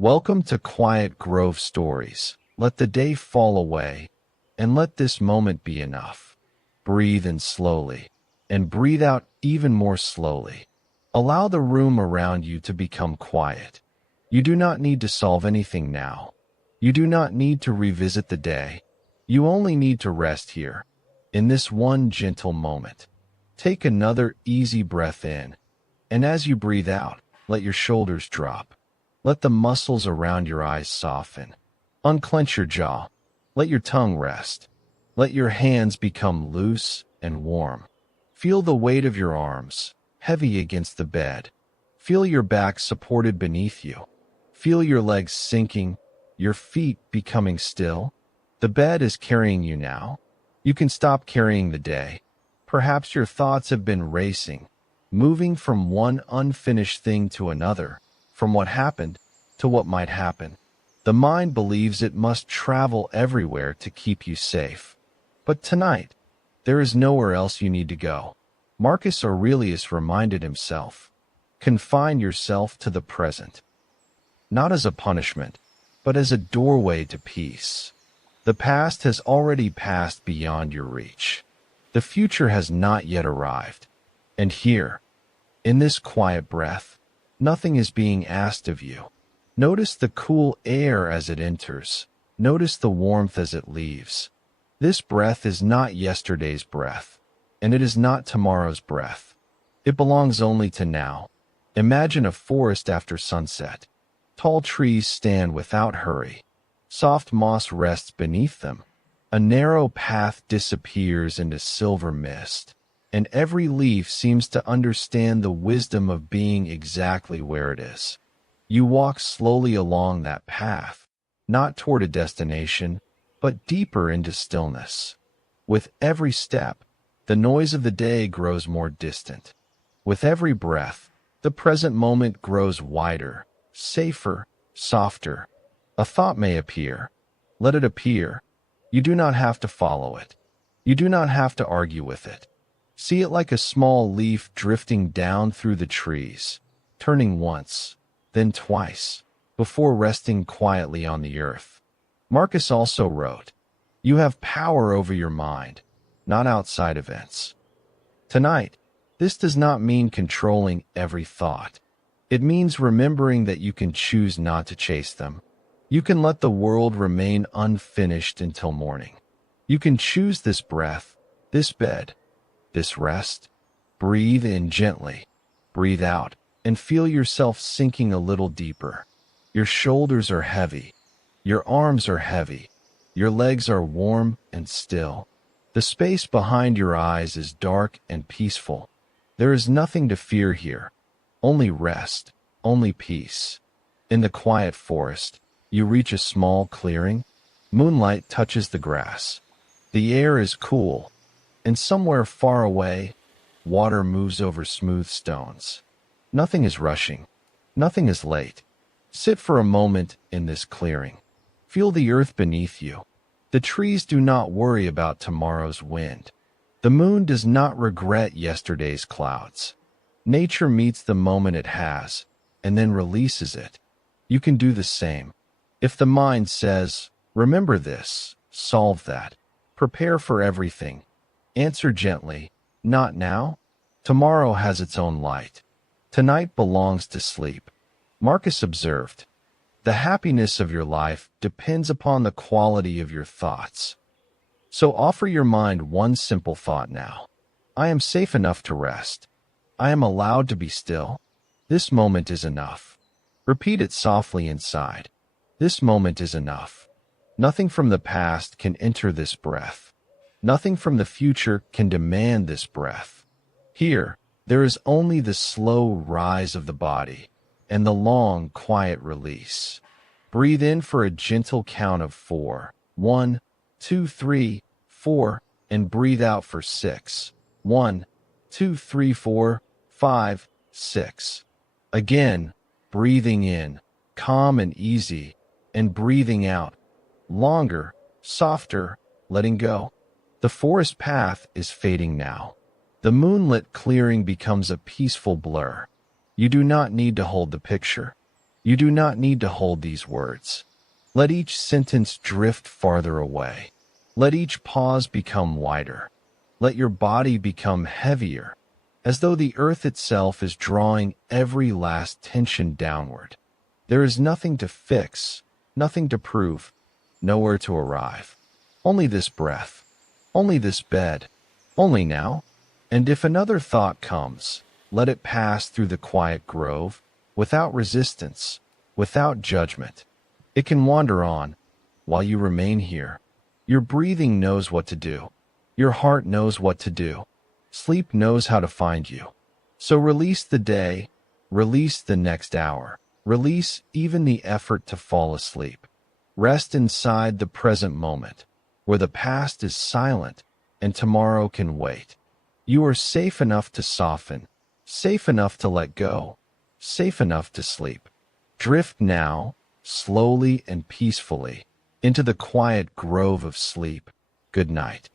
Welcome to Quiet Grove Stories. Let the day fall away, and let this moment be enough. Breathe in slowly, and breathe out even more slowly. Allow the room around you to become quiet. You do not need to solve anything now. You do not need to revisit the day. You only need to rest here, in this one gentle moment. Take another easy breath in, and as you breathe out, let your shoulders drop. Let the muscles around your eyes soften. Unclench your jaw. Let your tongue rest. Let your hands become loose and warm. Feel the weight of your arms, heavy against the bed. Feel your back supported beneath you. Feel your legs sinking, your feet becoming still. The bed is carrying you now. You can stop carrying the day. Perhaps your thoughts have been racing, moving from one unfinished thing to another, from what happened to what might happen. The mind believes it must travel everywhere to keep you safe. But tonight, there is nowhere else you need to go. Marcus Aurelius reminded himself, confine yourself to the present, not as a punishment, but as a doorway to peace. The past has already passed beyond your reach. The future has not yet arrived. And here, in this quiet breath, nothing is being asked of you. Notice the cool air as it enters. Notice the warmth as it leaves. This breath is not yesterday's breath, and it is not tomorrow's breath. It belongs only to now. Imagine a forest after sunset. Tall trees stand without hurry. Soft moss rests beneath them. A narrow path disappears into silver mist, and every leaf seems to understand the wisdom of being exactly where it is. You walk slowly along that path, not toward a destination, but deeper into stillness. With every step, the noise of the day grows more distant. With every breath, the present moment grows wider, safer, softer. A thought may appear. Let it appear. You do not have to follow it. You do not have to argue with it. See it like a small leaf drifting down through the trees, turning once, then twice, before resting quietly on the earth. Marcus also wrote, "You have power over your mind, not outside events." Tonight, this does not mean controlling every thought. It means remembering that you can choose not to chase them. You can let the world remain unfinished until morning. You can choose this breath, this bed, this rest. Breathe in gently. Breathe out, and feel yourself sinking a little deeper. Your shoulders are heavy. Your arms are heavy. Your legs are warm and still. The space behind your eyes is dark and peaceful. There is nothing to fear here. Only rest, only peace. In the quiet forest, you reach a small clearing. Moonlight touches the grass. The air is cool, and somewhere far away, water moves over smooth stones. Nothing is rushing. Nothing is late. Sit for a moment in this clearing. Feel the earth beneath you. The trees do not worry about tomorrow's wind. The moon does not regret yesterday's clouds. Nature meets the moment it has, and then releases it. You can do the same. If the mind says, "Remember this, solve that, prepare for everything," answer gently, "Not now." Tomorrow has its own light. Tonight belongs to sleep. Marcus observed, "The happiness of your life depends upon the quality of your thoughts." So offer your mind one simple thought now. I am safe enough to rest. I am allowed to be still. This moment is enough. Repeat it softly inside. This moment is enough. Nothing from the past can enter this breath. Nothing from the future can demand this breath. Here, there is only the slow rise of the body and the long, quiet release. Breathe in for a gentle count of 4. 1, 2, 3, 4, and breathe out for 6. 1, 2, 3, 4, 5, 6. Again, breathing in, calm and easy, and breathing out, longer, softer, letting go. The forest path is fading now. The moonlit clearing becomes a peaceful blur. You do not need to hold the picture. You do not need to hold these words. Let each sentence drift farther away. Let each pause become wider. Let your body become heavier, as though the earth itself is drawing every last tension downward. There is nothing to fix, nothing to prove, nowhere to arrive. Only this breath, only this bed, only now. And if another thought comes, let it pass through the quiet grove, without resistance, without judgment. It can wander on, while you remain here. Your breathing knows what to do. Your heart knows what to do. Sleep knows how to find you. So release the day, release the next hour, release even the effort to fall asleep. Rest inside the present moment, where the past is silent and tomorrow can wait. You are safe enough to soften, safe enough to let go, safe enough to sleep. Drift now, slowly and peacefully, into the quiet grove of sleep. Good night.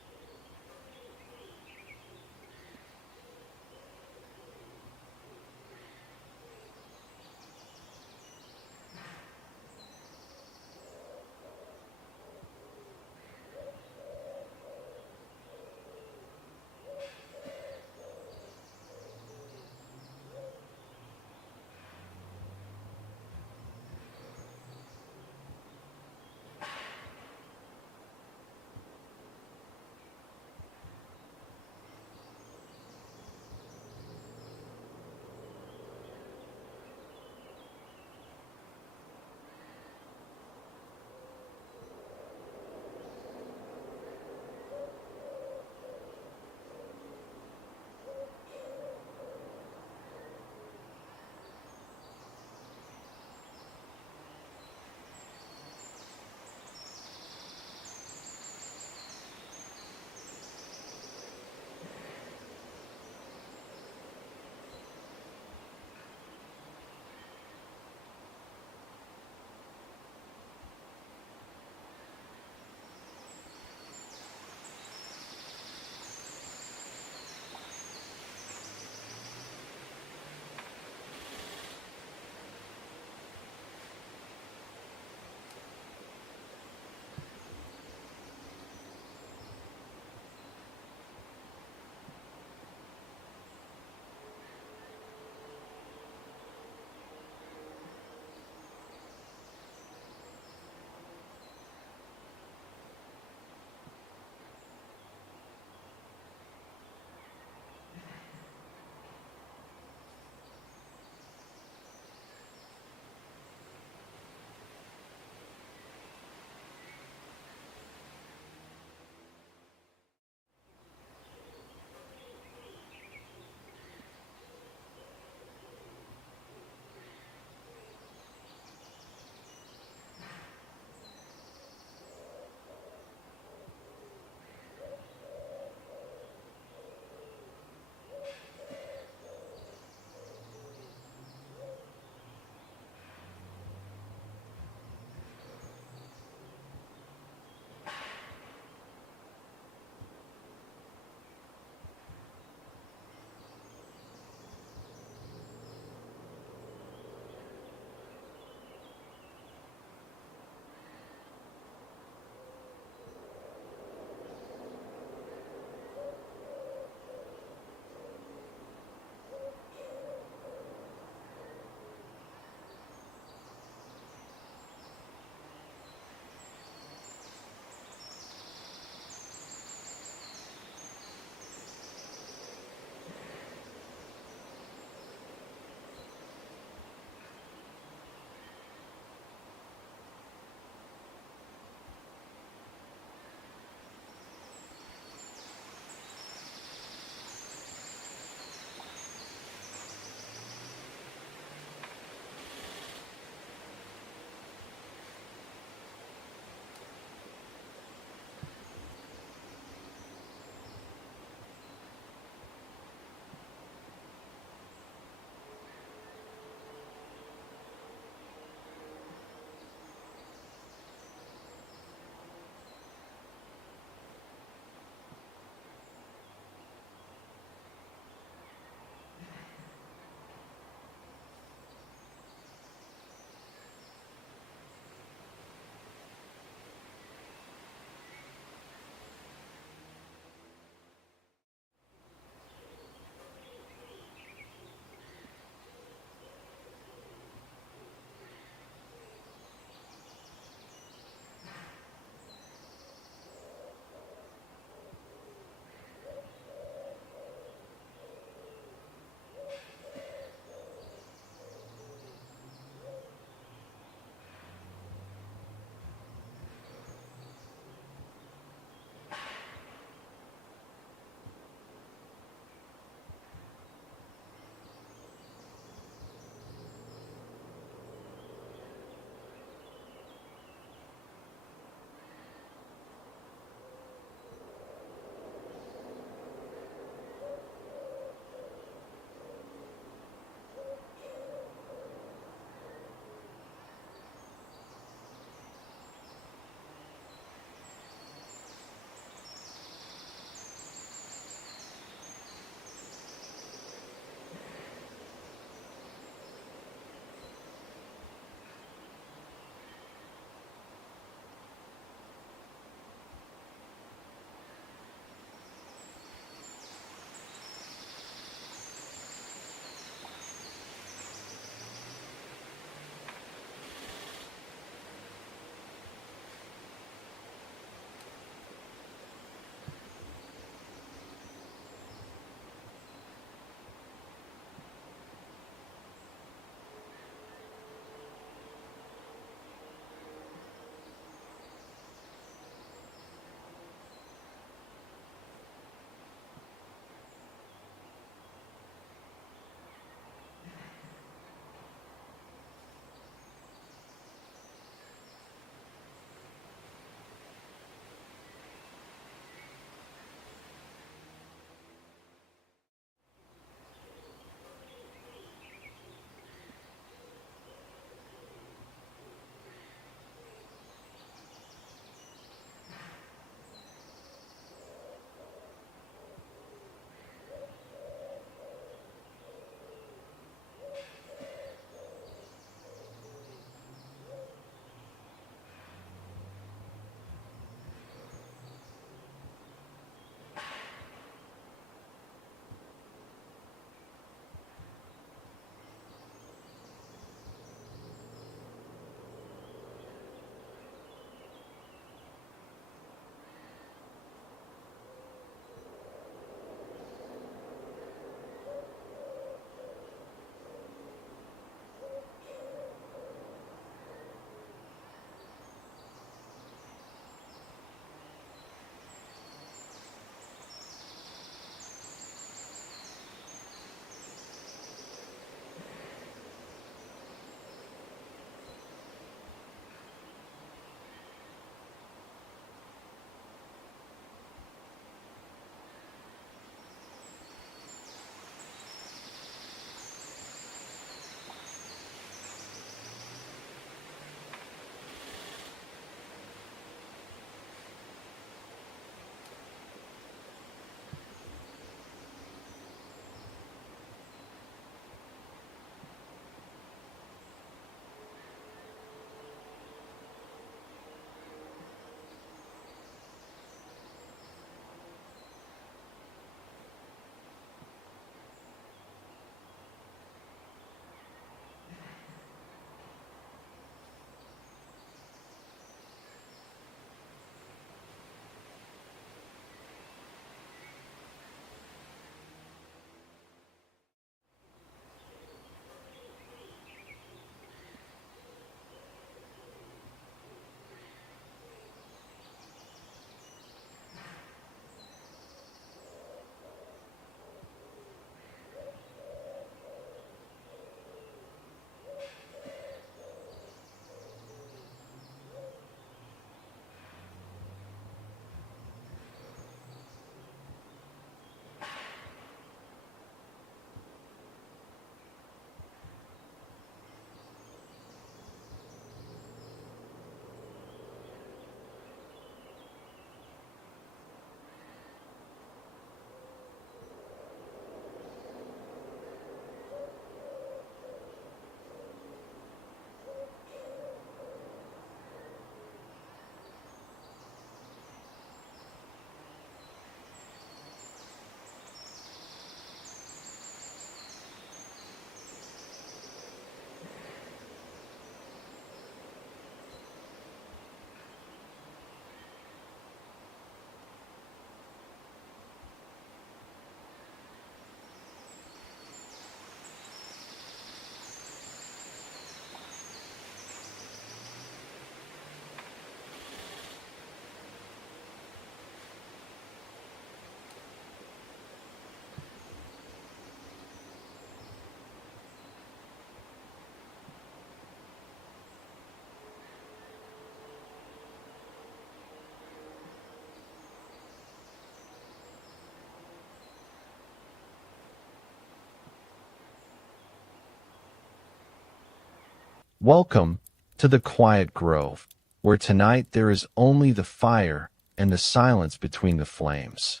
Welcome to the quiet grove, where tonight there is only the fire and the silence between the flames.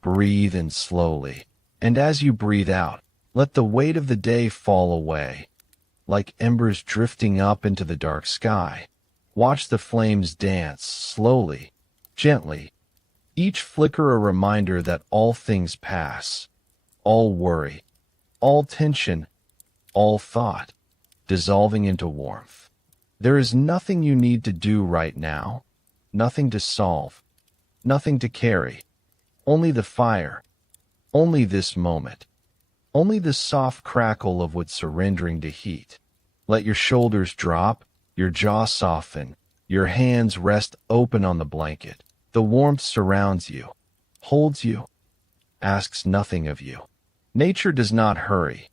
Breathe in slowly, and as you breathe out, let the weight of the day fall away. Like embers drifting up into the dark sky, watch the flames dance slowly, gently, each flicker a reminder that all things pass, all worry, all tension, all thought, dissolving into warmth. There is nothing you need to do right now, nothing to solve, nothing to carry, only the fire, only this moment, only the soft crackle of what's surrendering to heat. Let your shoulders drop, your jaw soften, your hands rest open on the blanket. The warmth surrounds you, holds you, asks nothing of you. Nature does not hurry,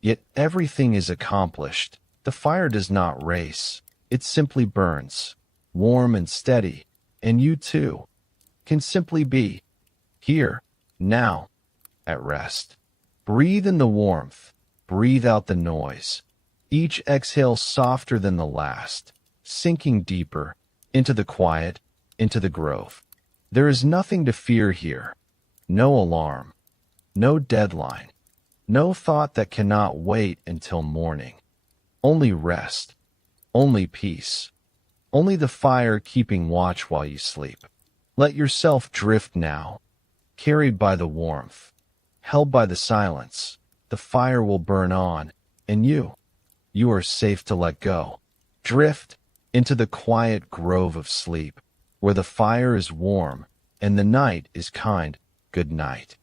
yet everything is accomplished. The fire does not race, it simply burns, warm and steady, and you too can simply be here, now, at rest. Breathe in the warmth, breathe out the noise. Each exhale softer than the last, sinking deeper into the quiet, into the grove. There is nothing to fear here, no alarm, no deadline, no thought that cannot wait until morning. Only rest, only peace, only the fire keeping watch while you sleep. Let yourself drift now, carried by the warmth, held by the silence. The fire will burn on, and you are safe to let go. Drift into the quiet grove of sleep, where the fire is warm and the night is kind. Good night.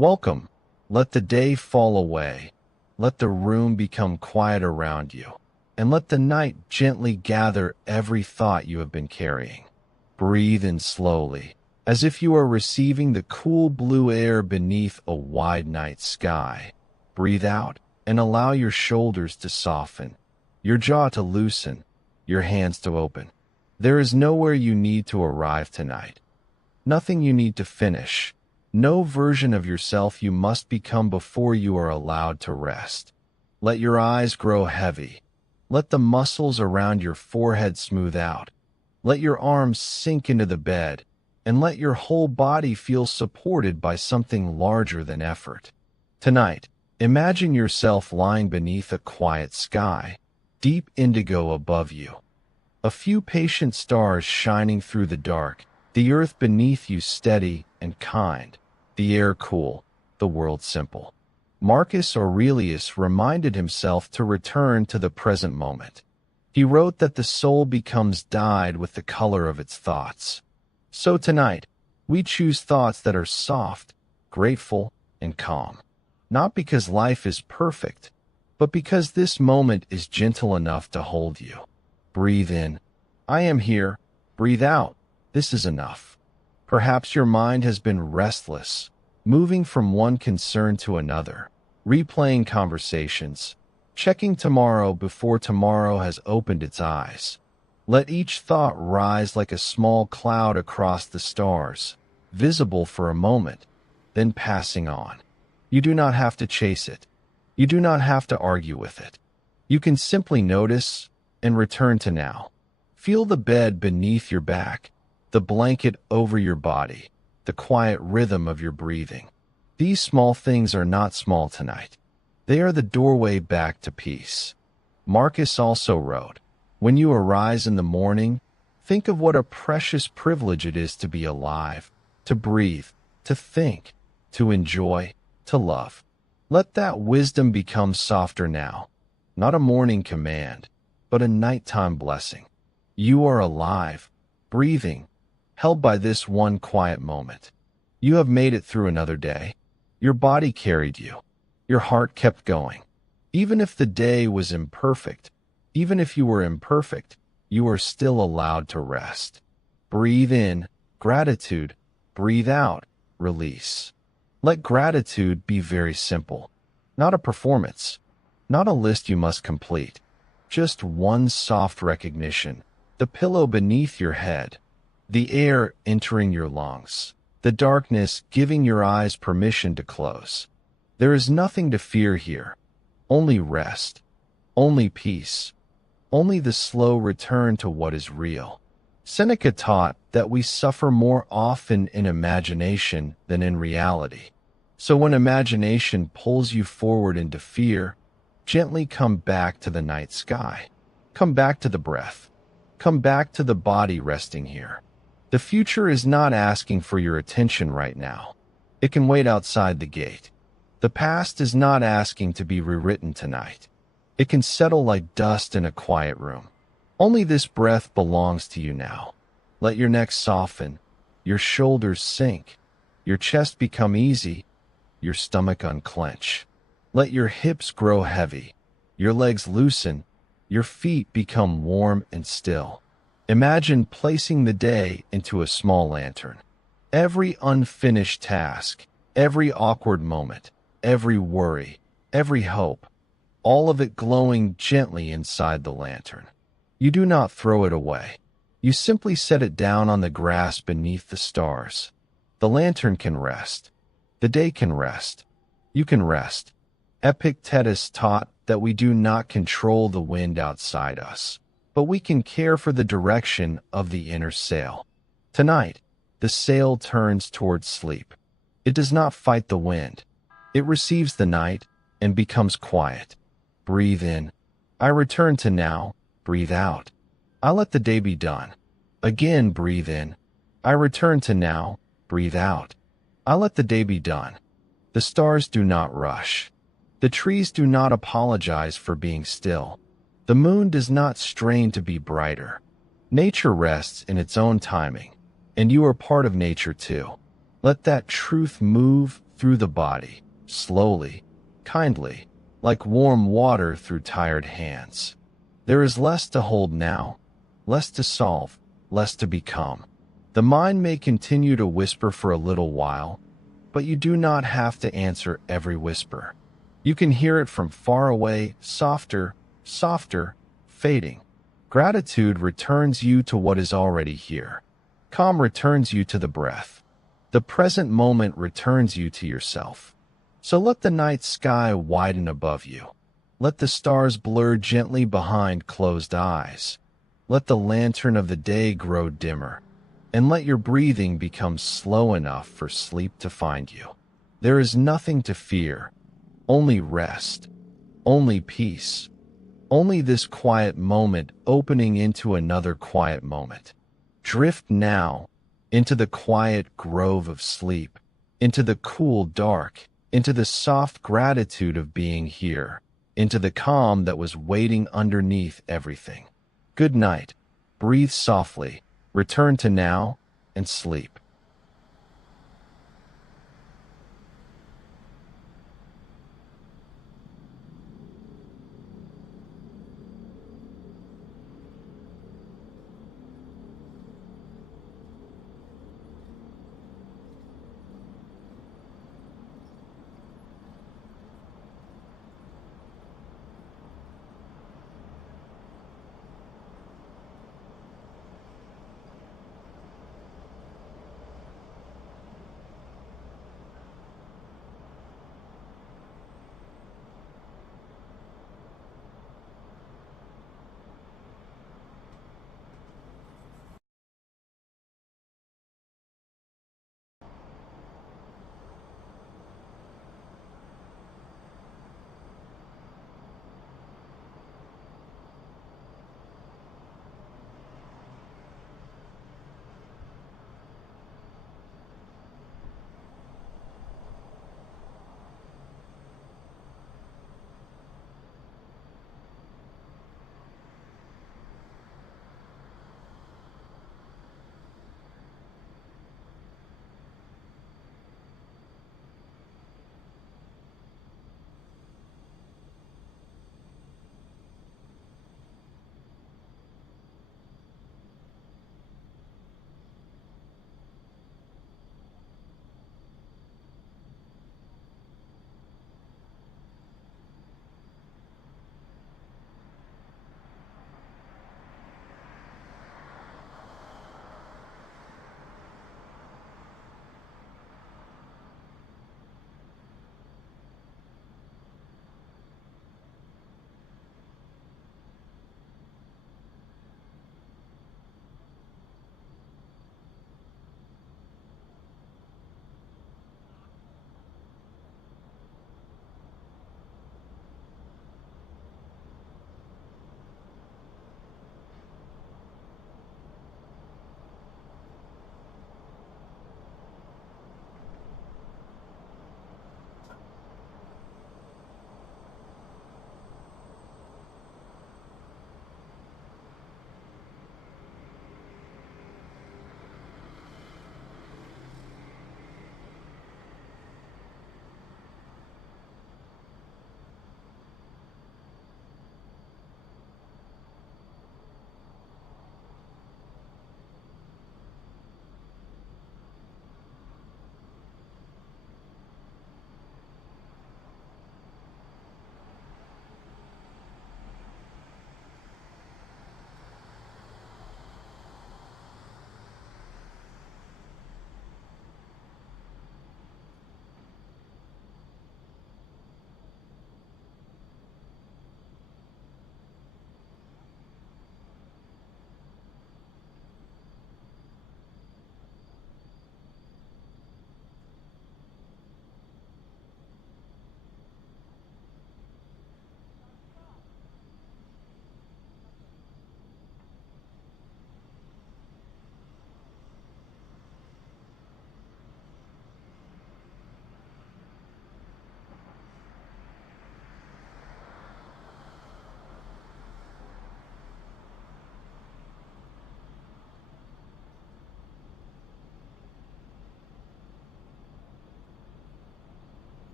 Welcome. Let the day fall away. Let the room become quiet around you. And let the night gently gather every thought you have been carrying. Breathe in slowly, as if you are receiving the cool blue air beneath a wide night sky. Breathe out and allow your shoulders to soften, your jaw to loosen, your hands to open. There is nowhere you need to arrive tonight. Nothing you need to finish. No version of yourself you must become before you are allowed to rest. Let your eyes grow heavy. Let the muscles around your forehead smooth out. Let your arms sink into the bed, and let your whole body feel supported by something larger than effort. Tonight, imagine yourself lying beneath a quiet sky, deep indigo above you. A few patient stars shining through the dark, the earth beneath you steady and kind, the air cool, the world simple. Marcus Aurelius reminded himself to return to the present moment. He wrote that the soul becomes dyed with the color of its thoughts. So tonight, we choose thoughts that are soft, grateful, and calm. Not because life is perfect, but because this moment is gentle enough to hold you. Breathe in. I am here. Breathe out. This is enough. Perhaps your mind has been restless, moving from one concern to another, replaying conversations, checking tomorrow before tomorrow has opened its eyes. Let each thought rise like a small cloud across the stars, visible for a moment, then passing on. You do not have to chase it. You do not have to argue with it. You can simply notice and return to now. Feel the bed beneath your back, the blanket over your body, the quiet rhythm of your breathing. These small things are not small tonight. They are the doorway back to peace. Marcus also wrote, when you arise in the morning, think of what a precious privilege it is to be alive, to breathe, to think, to enjoy, to love. Let that wisdom become softer now, not a morning command, but a nighttime blessing. You are alive, breathing, held by this one quiet moment. You have made it through another day. Your body carried you. Your heart kept going. Even if the day was imperfect, even if you were imperfect, you are still allowed to rest. Breathe in, gratitude. Breathe out, release. Let gratitude be very simple. Not a performance, not a list you must complete. Just one soft recognition. The pillow beneath your head, the air entering your lungs, the darkness giving your eyes permission to close. There is nothing to fear here, only rest, only peace, only the slow return to what is real. Seneca taught that we suffer more often in imagination than in reality. So when imagination pulls you forward into fear, gently come back to the night sky. Come back to the breath. Come back to the body resting here. The future is not asking for your attention right now. It can wait outside the gate. The past is not asking to be rewritten tonight. It can settle like dust in a quiet room. Only this breath belongs to you now. Let your neck soften, your shoulders sink, your chest become easy, your stomach unclench. Let your hips grow heavy, your legs loosen, your feet become warm and still. Imagine placing the day into a small lantern. Every unfinished task, every awkward moment, every worry, every hope, all of it glowing gently inside the lantern. You do not throw it away. You simply set it down on the grass beneath the stars. The lantern can rest. The day can rest. You can rest. Epictetus taught that we do not control the wind outside us, but we can care for the direction of the inner sail. Tonight, the sail turns towards sleep. It does not fight the wind. It receives the night and becomes quiet. Breathe in. I return to now. Breathe out. I let the day be done. Again, breathe in. I return to now. Breathe out. I let the day be done. The stars do not rush. The trees do not apologize for being still. The moon does not strain to be brighter. Nature rests in its own timing, and you are part of nature too. Let that truth move through the body, slowly, kindly, like warm water through tired hands. There is less to hold now, less to solve, less to become. The mind may continue to whisper for a little while, but you do not have to answer every whisper. You can hear it from far away, softer, softer, fading. Gratitude returns you to what is already here. Calm returns you to the breath. The present moment returns you to yourself. So let the night sky widen above you. Let the stars blur gently behind closed eyes. Let the lantern of the day grow dimmer. And let your breathing become slow enough for sleep to find you. There is nothing to fear, only rest, only peace, only this quiet moment opening into another quiet moment. Drift now into the quiet grove of sleep, into the cool dark, into the soft gratitude of being here, into the calm that was waiting underneath everything. Good night. Breathe softly. Return to now and sleep.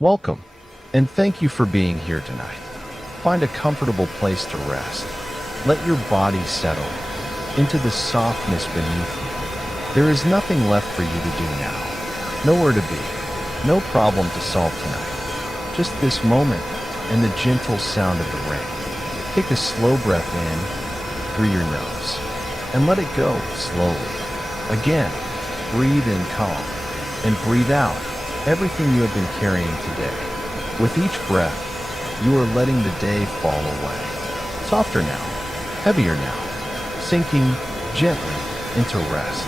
Welcome, and thank you for being here tonight. Find a comfortable place to rest. Let your body settle into the softness beneath you. There is nothing left for you to do now. Nowhere to be. No problem to solve tonight. Just this moment and the gentle sound of the rain. Take a slow breath in through your nose and let it go slowly. Again, breathe in calm and breathe out everything you have been carrying today. With each breath, you are letting the day fall away. Softer now, heavier now, sinking gently into rest.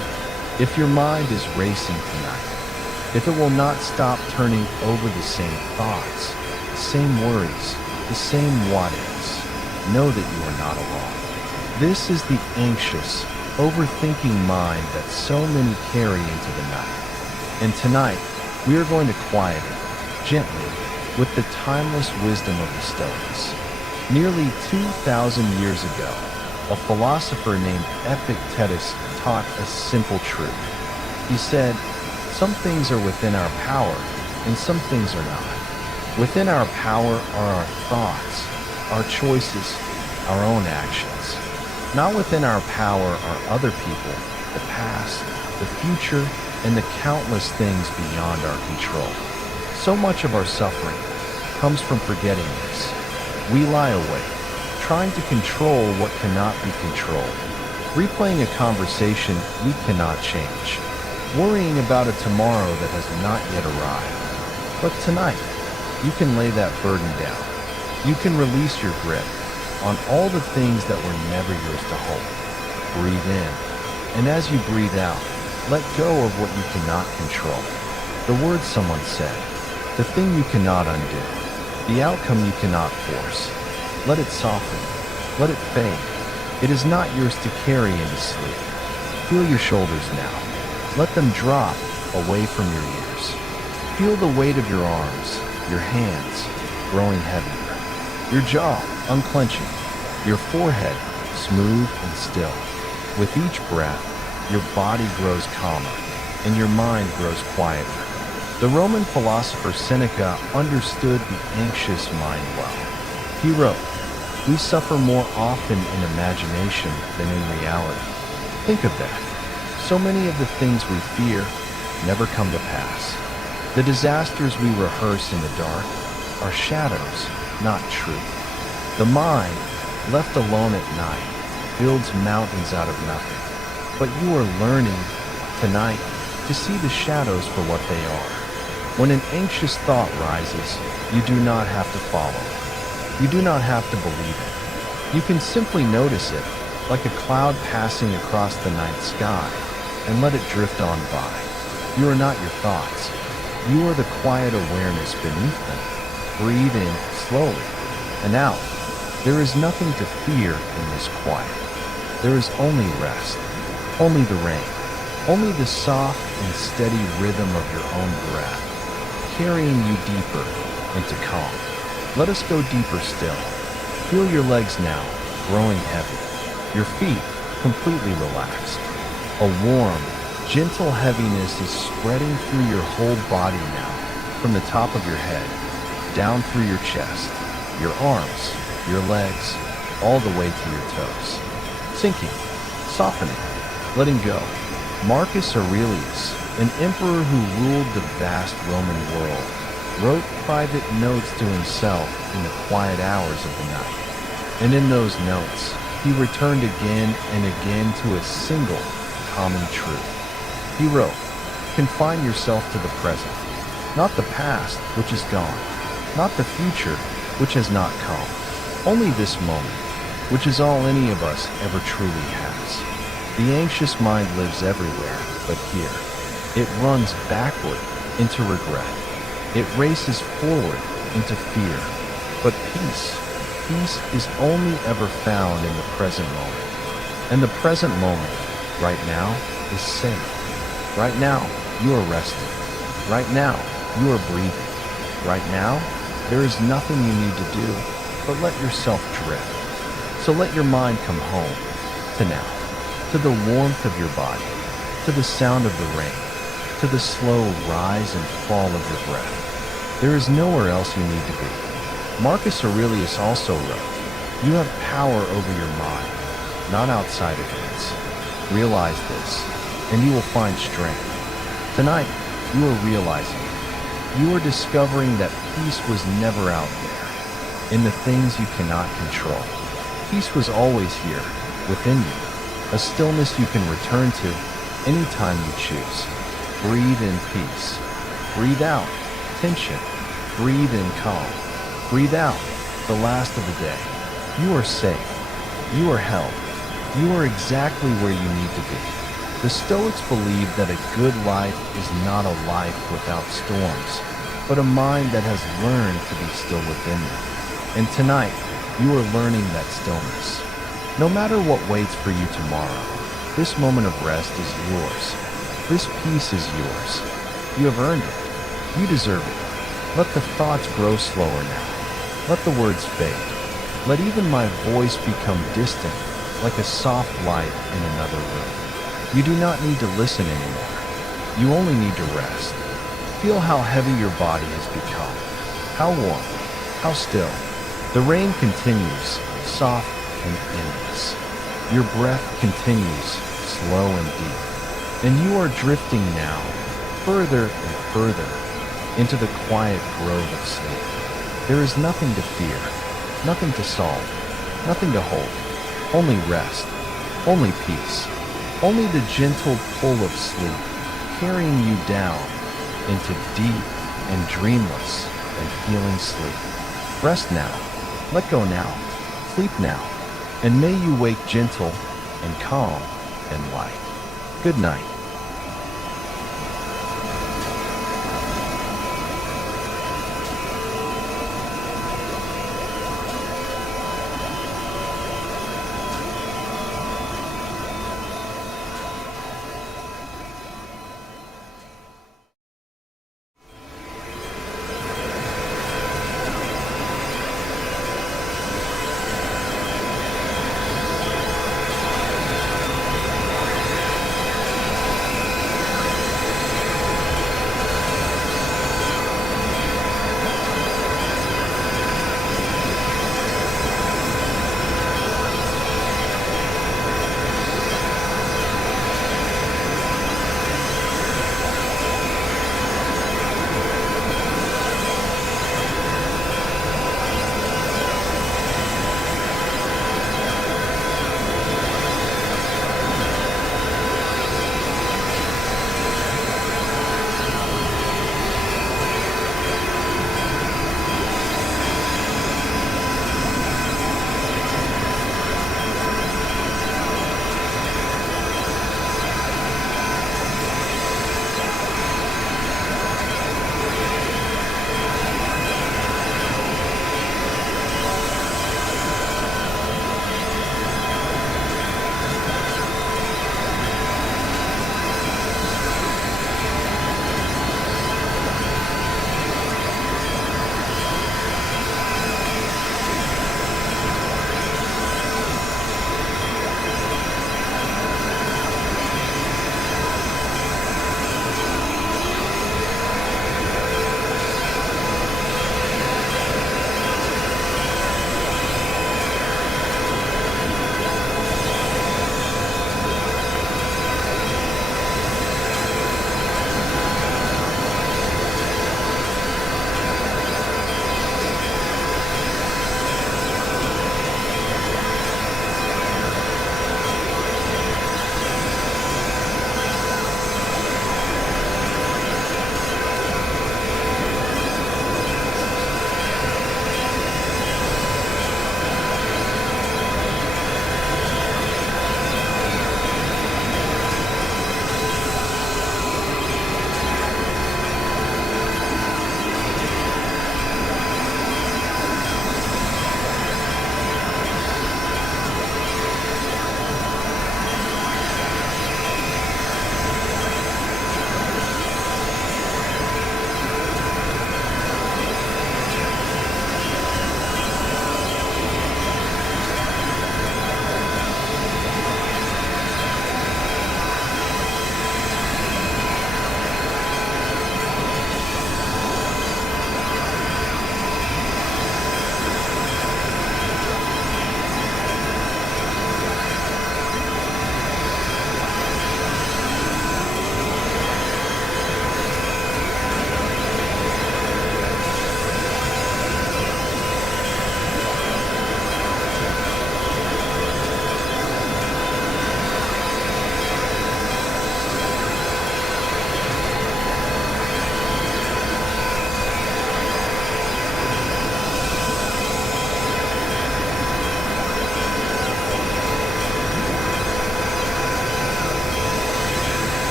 If your mind is racing tonight, if it will not stop turning over the same thoughts, the same worries, the same what-ifs, know that you are not alone. This is the anxious, overthinking mind that so many carry into the night. And tonight, we are going to quiet it gently with the timeless wisdom of the Stoics. Nearly 2,000 years ago, a philosopher named Epictetus taught a simple truth. He said, "Some things are within our power, and some things are not. Within our power are our thoughts, our choices, our own actions. Not within our power are other people, the past, the future, and the countless things beyond our control." So much of our suffering comes from forgetting this. We lie awake, trying to control what cannot be controlled, replaying a conversation we cannot change, worrying about a tomorrow that has not yet arrived. But tonight, you can lay that burden down. You can release your grip on all the things that were never yours to hold. Breathe in, and as you breathe out, let go of what you cannot control. The words someone said, the thing you cannot undo, the outcome you cannot force. Let it soften. Let it fade. It is not yours to carry into sleep. Feel your shoulders now. Let them drop away from your ears. Feel the weight of your arms, your hands growing heavier, your jaw unclenching, your forehead smooth and still. With each breath, your body grows calmer and your mind grows quieter. The Roman philosopher Seneca understood the anxious mind well. He wrote, "We suffer more often in imagination than in reality." Think of that. So many of the things we fear never come to pass. The disasters we rehearse in the dark are shadows, not truth. The mind, left alone at night, builds mountains out of nothing. But you are learning tonight to see the shadows for what they are. When an anxious thought rises, you do not have to follow it. You do not have to believe it. You can simply notice it, like a cloud passing across the night sky, and let it drift on by. You are not your thoughts. You are the quiet awareness beneath them. Breathe in slowly and out. There is nothing to fear in this quiet. There is only rest, only the rain, only the soft and steady rhythm of your own breath, carrying you deeper into calm. Let us go deeper still. Feel your legs now, growing heavy, your feet completely relaxed. A warm, gentle heaviness is spreading through your whole body now, from the top of your head, down through your chest, your arms, your legs, all the way to your toes. Sinking, softening, letting go. Marcus Aurelius, an emperor who ruled the vast Roman world, wrote private notes to himself in the quiet hours of the night. And in those notes, he returned again and again to a single common truth. He wrote, "Confine yourself to the present, not the past, which is gone, not the future, which has not come. Only this moment, which is all any of us ever truly has." The anxious mind lives everywhere but here. It runs backward into regret. It races forward into fear. But peace is only ever found in the present moment. And the present moment, right now, is safe. Right now, you are resting. Right now, you are breathing. Right now, there is nothing you need to do but let yourself drift. So let your mind come home to now, to the warmth of your body, to the sound of the rain, to the slow rise and fall of your breath. There is nowhere else you need to be. Marcus Aurelius also wrote, "You have power over your mind, not outside events. Realize this, and you will find strength." Tonight, you are realizing it. You are discovering that peace was never out there, in the things you cannot control. Peace was always here, within you, a stillness you can return to anytime you choose. Breathe in peace. Breathe out tension. Breathe in calm. Breathe out the last of the day. You are safe. You are held. You are exactly where you need to be. The Stoics believe that a good life is not a life without storms, but a mind that has learned to be still within them. And tonight, you are learning that stillness. No matter what waits for you tomorrow, this moment of rest is yours. This peace is yours. You have earned it. You deserve it. Let the thoughts grow slower now. Let the words fade. Let even my voice become distant, like a soft light in another room. You do not need to listen anymore. You only need to rest. Feel how heavy your body has become. How warm. How still. The rain continues, soft and endless. Your breath continues, slow and deep. And you are drifting now, further and further, into the quiet grove of sleep. There is nothing to fear, nothing to solve, nothing to hold. Only rest, only peace, only the gentle pull of sleep, carrying you down into deep and dreamless and healing sleep. Rest now, let go now, sleep now, and may you wake gentle and calm and light. Good night.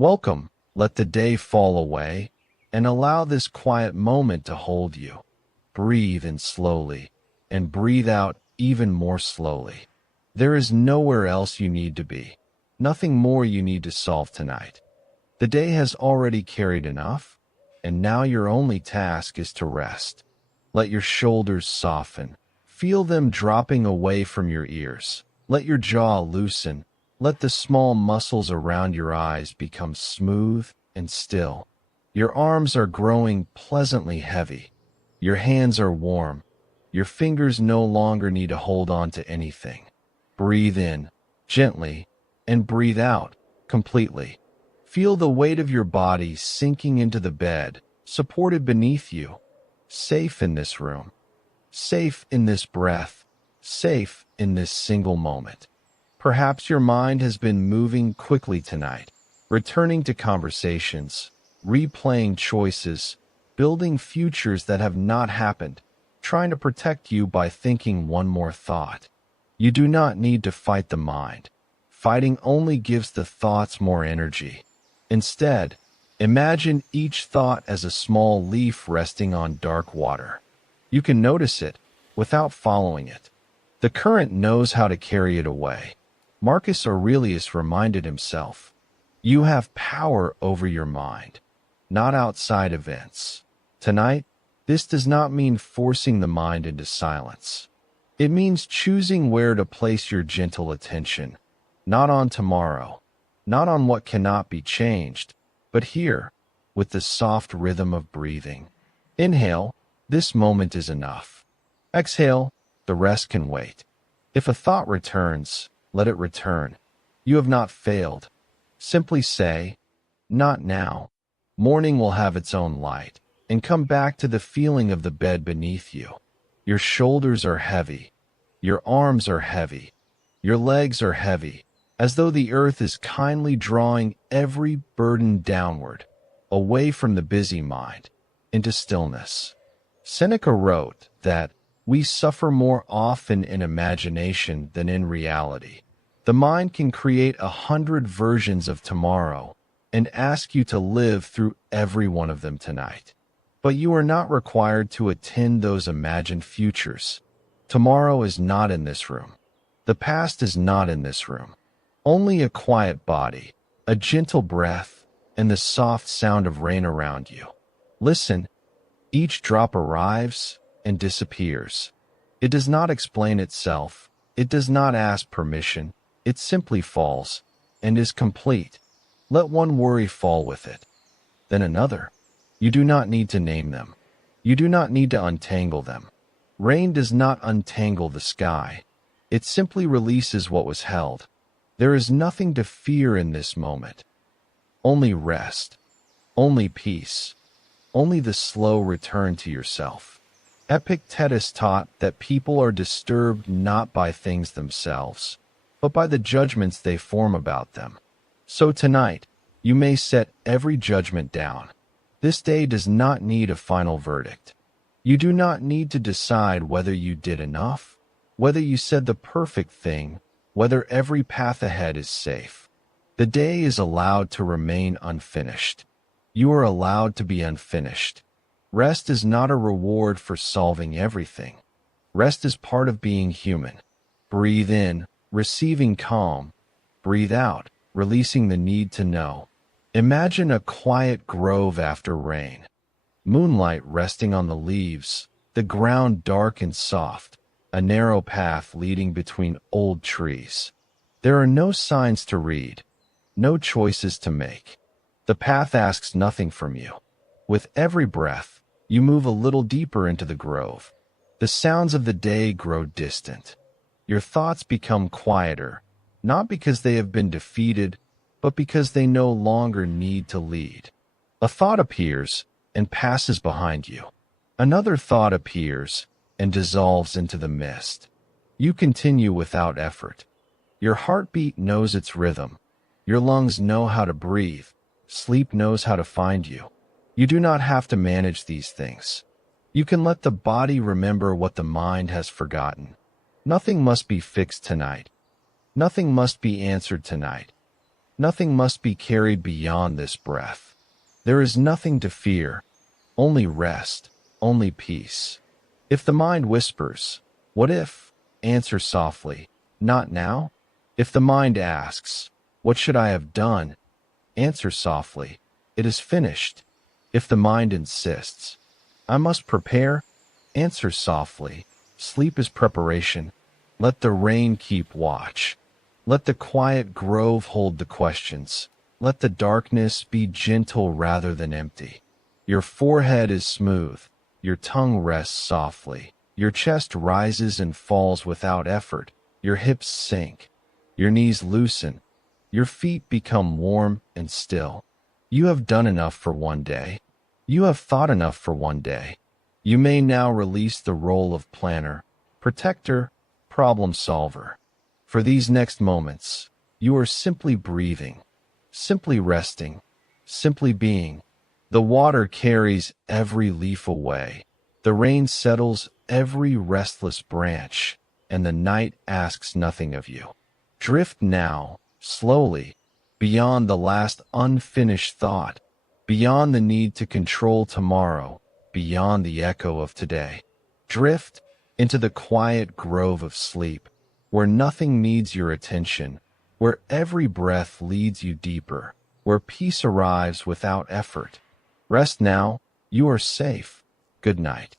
Welcome, let the day fall away, and allow this quiet moment to hold you. Breathe in slowly, and breathe out even more slowly. There is nowhere else you need to be, nothing more you need to solve tonight. The day has already carried enough, and now your only task is to rest. Let your shoulders soften. Feel them dropping away from your ears. Let your jaw loosen. Let the small muscles around your eyes become smooth and still. Your arms are growing pleasantly heavy. Your hands are warm. Your fingers no longer need to hold on to anything. Breathe in, gently, and breathe out, completely. Feel the weight of your body sinking into the bed, supported beneath you. Safe in this room. Safe in this breath. Safe in this single moment. Perhaps your mind has been moving quickly tonight, returning to conversations, replaying choices, building futures that have not happened, trying to protect you by thinking one more thought. You do not need to fight the mind. Fighting only gives the thoughts more energy. Instead, imagine each thought as a small leaf resting on dark water. You can notice it without following it. The current knows how to carry it away. Marcus Aurelius reminded himself, "You have power over your mind, not outside events." Tonight, this does not mean forcing the mind into silence. It means choosing where to place your gentle attention, not on tomorrow, not on what cannot be changed, but here, with the soft rhythm of breathing. Inhale, this moment is enough. Exhale, the rest can wait. If a thought returns, let it return. You have not failed. Simply say, "Not now." Morning will have its own light, and come back to the feeling of the bed beneath you. Your shoulders are heavy. Your arms are heavy. Your legs are heavy, as though the earth is kindly drawing every burden downward, away from the busy mind, into stillness. Seneca wrote that we suffer more often in imagination than in reality. The mind can create 100 versions of tomorrow and ask you to live through every one of them tonight. But you are not required to attend those imagined futures. Tomorrow is not in this room. The past is not in this room. Only a quiet body, a gentle breath, and the soft sound of rain around you. Listen, each drop arrives and disappears. It does not explain itself. It does not ask permission. It simply falls and is complete. Let one worry fall with it, then another. You do not need to name them. You do not need to untangle them. Rain does not untangle the sky. It simply releases what was held. There is nothing to fear in this moment. Only rest. Only peace. Only the slow return to yourself. Epictetus taught that people are disturbed not by things themselves, but by the judgments they form about them. So tonight, you may set every judgment down. This day does not need a final verdict. You do not need to decide whether you did enough, whether you said the perfect thing, whether every path ahead is safe. The day is allowed to remain unfinished. You are allowed to be unfinished. Rest is not a reward for solving everything. Rest is part of being human. Breathe in, receiving calm. Breathe out, releasing the need to know. Imagine a quiet grove after rain. Moonlight resting on the leaves, the ground dark and soft, a narrow path leading between old trees. There are no signs to read, no choices to make. The path asks nothing from you. With every breath, you move a little deeper into the grove. The sounds of the day grow distant. Your thoughts become quieter, not because they have been defeated, but because they no longer need to lead. A thought appears and passes behind you. Another thought appears and dissolves into the mist. You continue without effort. Your heartbeat knows its rhythm. Your lungs know how to breathe. Sleep knows how to find you. You do not have to manage these things. You can let the body remember what the mind has forgotten. Nothing must be fixed tonight. Nothing must be answered tonight. Nothing must be carried beyond this breath. There is nothing to fear, only rest, only peace. If the mind whispers, "What if?" answer softly, "Not now." If the mind asks, "What should I have done?" answer softly, "It is finished." If the mind insists, "I must prepare," answer softly, "Sleep is preparation." Let the rain keep watch. Let the quiet grove hold the questions. Let the darkness be gentle rather than empty. Your forehead is smooth. Your tongue rests softly. Your chest rises and falls without effort. Your hips sink. Your knees loosen. Your feet become warm and still. You have done enough for one day. You have thought enough for one day. You may now release the role of planner, protector, problem solver. For these next moments, you are simply breathing, simply resting, simply being. The water carries every leaf away. The rain settles every restless branch, and the night asks nothing of you. Drift now, slowly, beyond the last unfinished thought, beyond the need to control tomorrow, beyond the echo of today. Drift into the quiet grove of sleep, where nothing needs your attention, where every breath leads you deeper, where peace arrives without effort. Rest now, you are safe. Good night.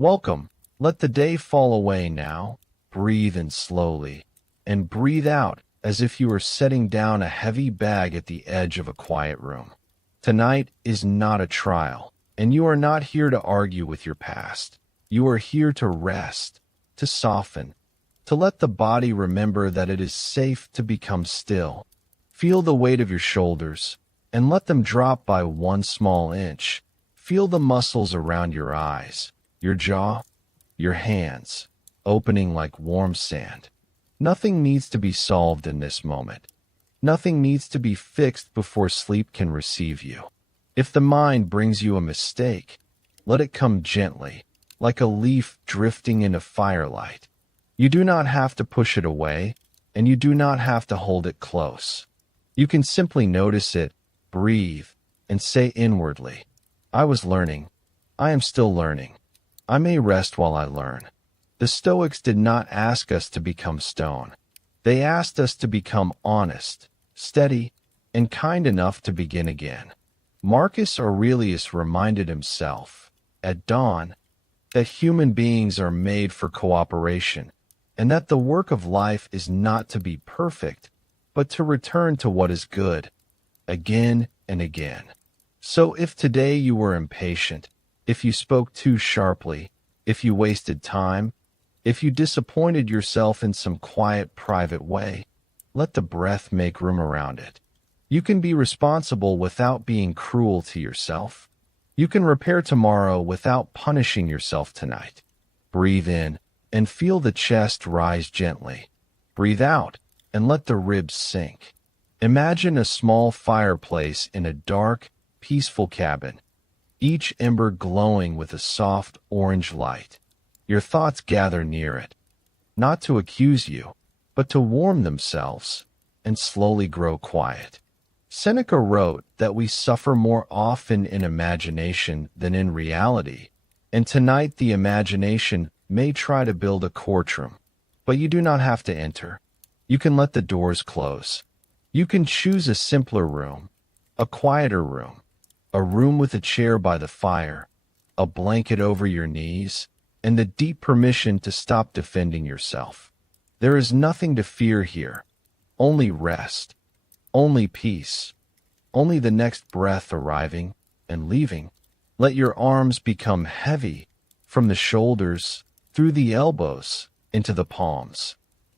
Welcome. Let the day fall away now. Breathe in slowly, and breathe out as if you were setting down a heavy bag at the edge of a quiet room. Tonight is not a trial, and you are not here to argue with your past. You are here to rest, to soften, to let the body remember that it is safe to become still. Feel the weight of your shoulders, and let them drop by 1 small inch. Feel the muscles around your eyes, your jaw, your hands, opening like warm sand. Nothing needs to be solved in this moment. Nothing needs to be fixed before sleep can receive you. If the mind brings you a mistake, let it come gently, like a leaf drifting into firelight. You do not have to push it away, and you do not have to hold it close. You can simply notice it, breathe, and say inwardly, I was learning. I am still learning. I may rest while I learn. The Stoics did not ask us to become stone. They asked us to become honest, steady, and kind enough to begin again. Marcus Aurelius reminded himself, at dawn, that human beings are made for cooperation, and that the work of life is not to be perfect, but to return to what is good, again and again. So if today you were impatient, if you spoke too sharply, if you wasted time, if you disappointed yourself in some quiet, private way, let the breath make room around it. You can be responsible without being cruel to yourself. You can repair tomorrow without punishing yourself tonight. Breathe in and feel the chest rise gently. Breathe out and let the ribs sink. Imagine a small fireplace in a dark, peaceful cabin, each ember glowing with a soft orange light. Your thoughts gather near it, not to accuse you, but to warm themselves and slowly grow quiet. Seneca wrote that we suffer more often in imagination than in reality, and tonight the imagination may try to build a courtroom, but you do not have to enter. You can let the doors close. You can choose a simpler room, a quieter room, a room with a chair by the fire, a blanket over your knees, and the deep permission to stop defending yourself. There is nothing to fear here, only rest. Only peace, only the next breath arriving and leaving. Let your arms become heavy from the shoulders, through the elbows, into the palms.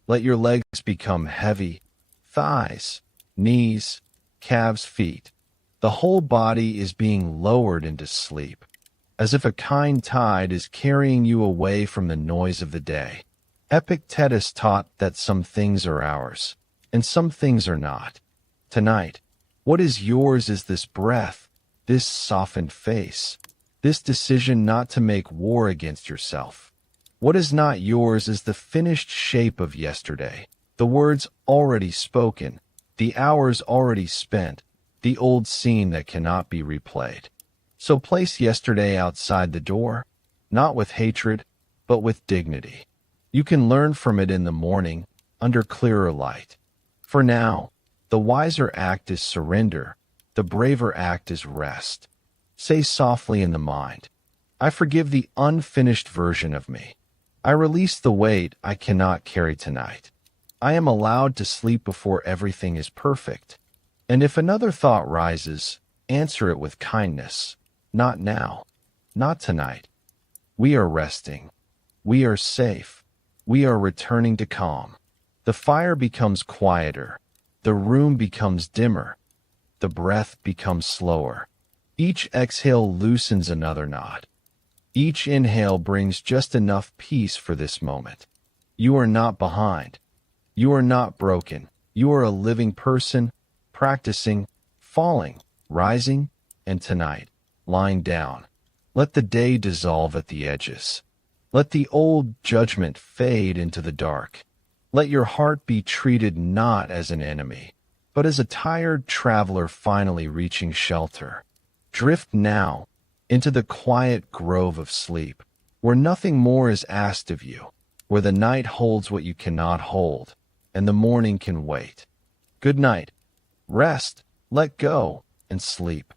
Let your legs become heavy, thighs, knees, calves, feet. The whole body is being lowered into sleep, as if a kind tide is carrying you away from the noise of the day. Epictetus taught that some things are ours, and some things are not. Tonight, what is yours is this breath, this softened face, this decision not to make war against yourself. What is not yours is the finished shape of yesterday, the words already spoken, the hours already spent, the old scene that cannot be replayed. So place yesterday outside the door, not with hatred, but with dignity. You can learn from it in the morning, under clearer light. For now, the wiser act is surrender, the braver act is rest. Say softly in the mind, I forgive the unfinished version of me. I release the weight I cannot carry tonight. I am allowed to sleep before everything is perfect. And if another thought rises, answer it with kindness. Not now, not tonight. We are resting. We are safe. We are returning to calm. The fire becomes quieter. The room becomes dimmer. The breath becomes slower. Each exhale loosens another knot. Each inhale brings just enough peace for this moment. You are not behind. You are not broken. You are a living person, practicing, falling, rising, and tonight, lying down. Let the day dissolve at the edges. Let the old judgment fade into the dark. Let your heart be treated not as an enemy, but as a tired traveler finally reaching shelter. Drift now into the quiet grove of sleep, where nothing more is asked of you, where the night holds what you cannot hold, and the morning can wait. Good night. Rest, let go, and sleep.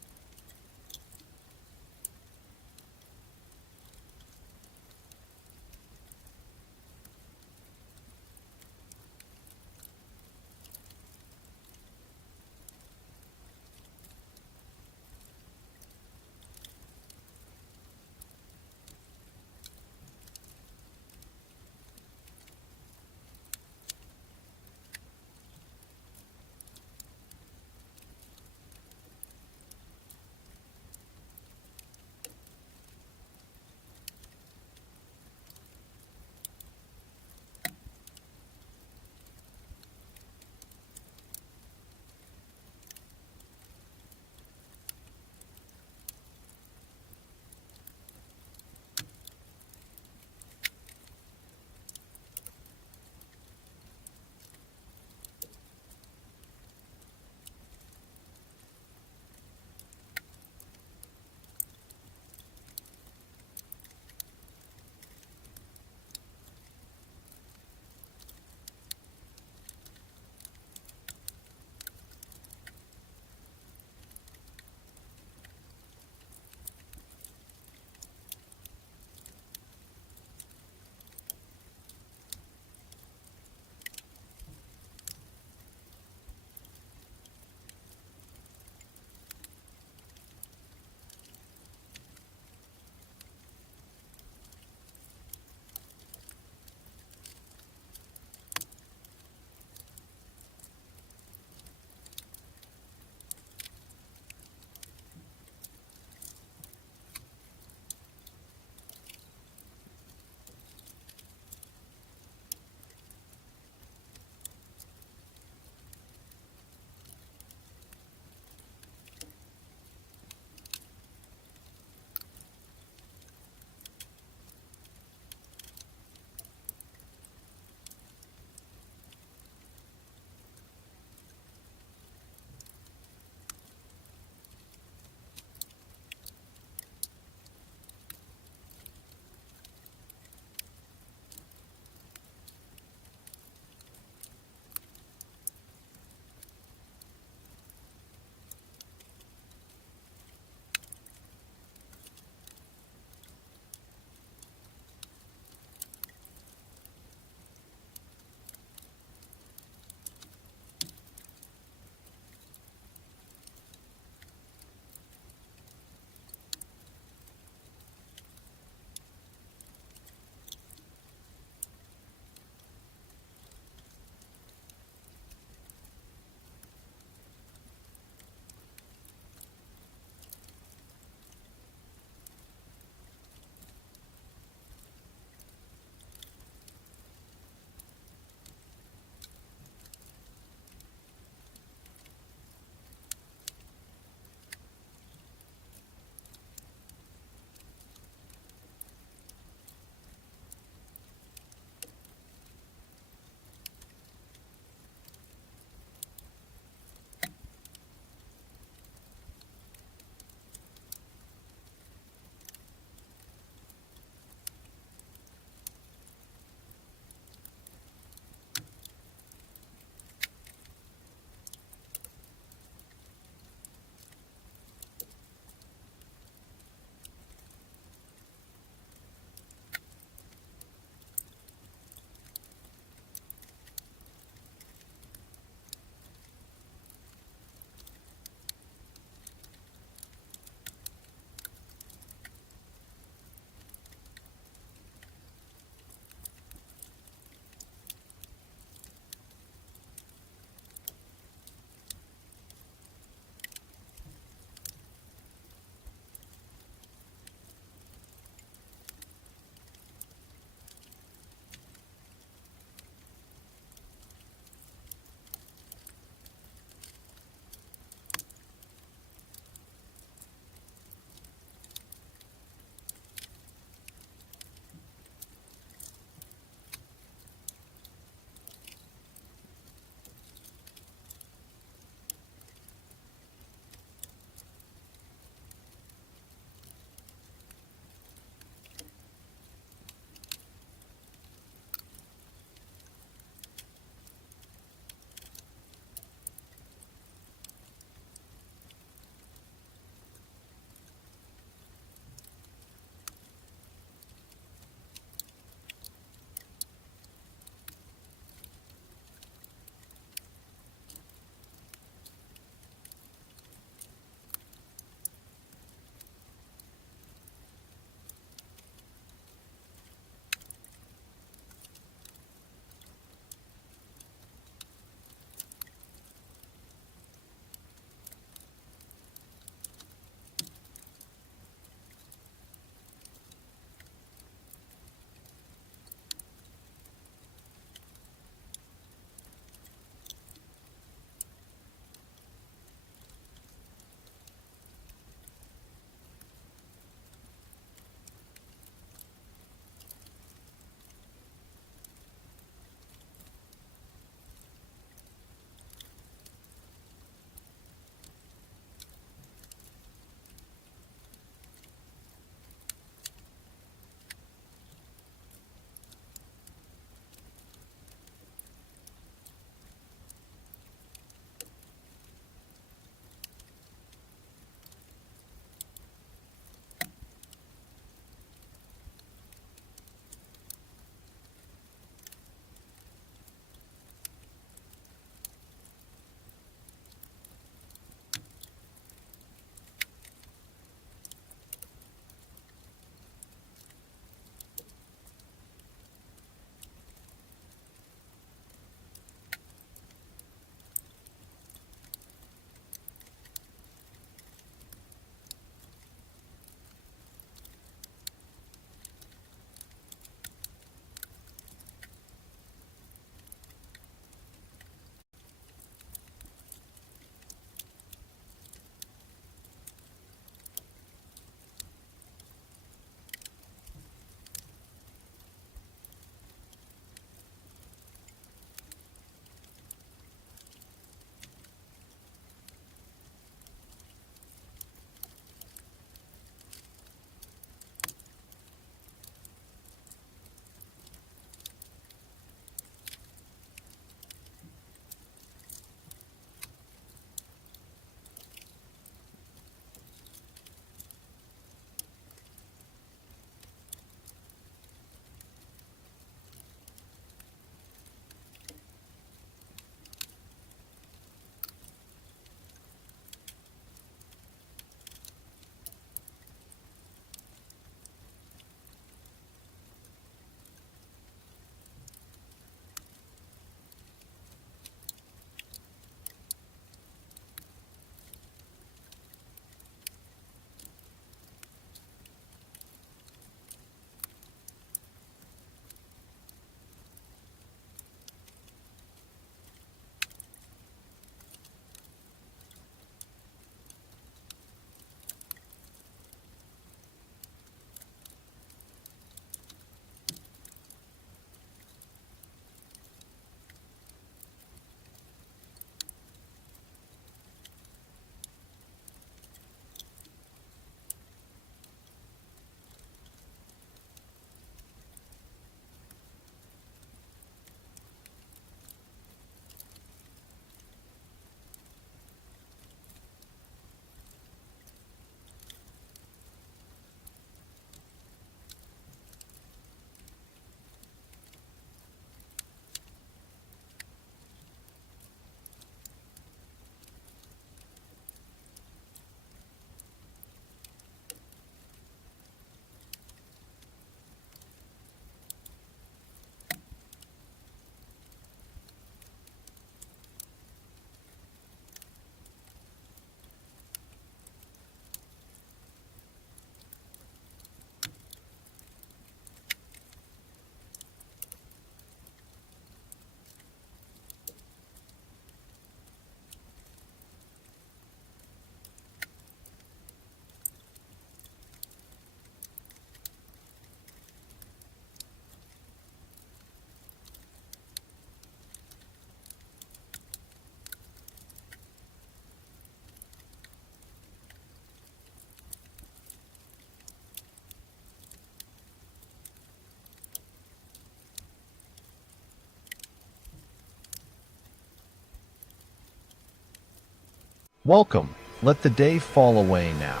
Welcome. Let the day fall away now,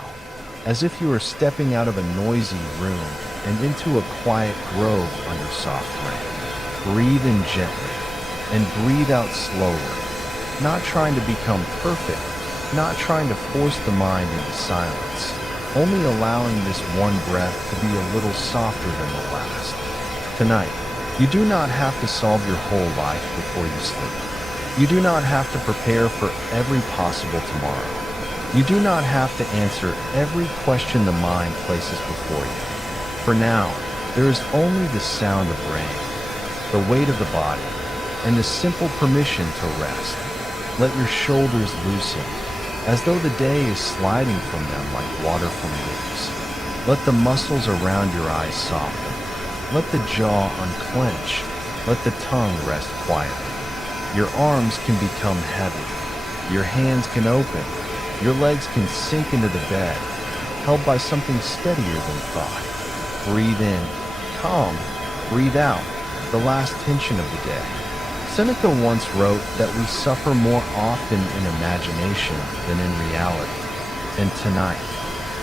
as if you are stepping out of a noisy room and into a quiet grove under soft rain. Breathe in gently and breathe out slowly, not trying to become perfect, not trying to force the mind into silence, only allowing this one breath to be a little softer than the last. Tonight, you do not have to solve your whole life before you sleep. You do not have to prepare for every possible tomorrow. You do not have to answer every question the mind places before you. For now, there is only the sound of rain, the weight of the body, and the simple permission to rest. Let your shoulders loosen, as though the day is sliding from them like water from leaves. Let the muscles around your eyes soften. Let the jaw unclench. Let the tongue rest quietly. Your arms can become heavy. Your hands can open. Your legs can sink into the bed, held by something steadier than thought. Breathe in, calm. Breathe out, the last tension of the day. Seneca once wrote that we suffer more often in imagination than in reality. And tonight,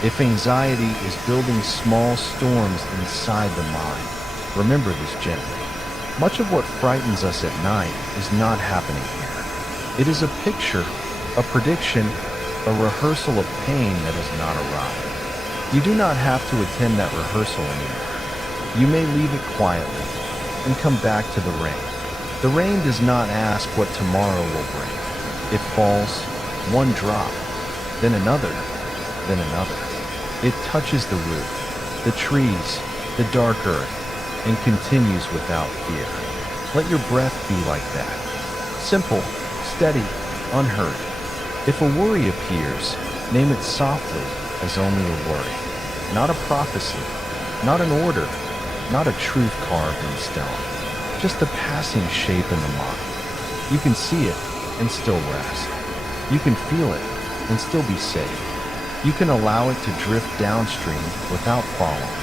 if anxiety is building small storms inside the mind, remember this gently. Much of what frightens us at night is not happening here. It is a picture, a prediction, a rehearsal of pain that has not arrived. You do not have to attend that rehearsal anymore. You may leave it quietly and come back to the rain. The rain does not ask what tomorrow will bring. It falls, one drop, then another, then another. It touches the roof, the trees, the dark earth, and continues without fear. Let your breath be like that. Simple, steady, unhurt. If a worry appears, name it softly as only a worry. Not a prophecy, not an order, not a truth carved in stone. Just a passing shape in the mind. You can see it and still rest. You can feel it and still be safe. You can allow it to drift downstream without following.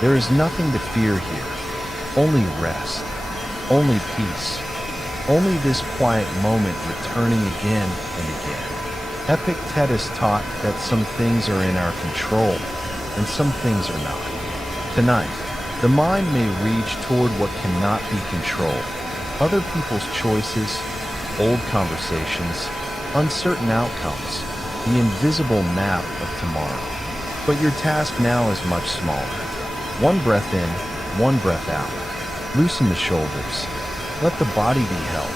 There is nothing to fear here. Only rest. Only peace. Only this quiet moment returning again and again. Epictetus taught that some things are in our control and some things are not. Tonight, the mind may reach toward what cannot be controlled. Other people's choices, old conversations, uncertain outcomes, the invisible map of tomorrow. But your task now is much smaller. One breath in, one breath out. Loosen the shoulders. Let the body be held.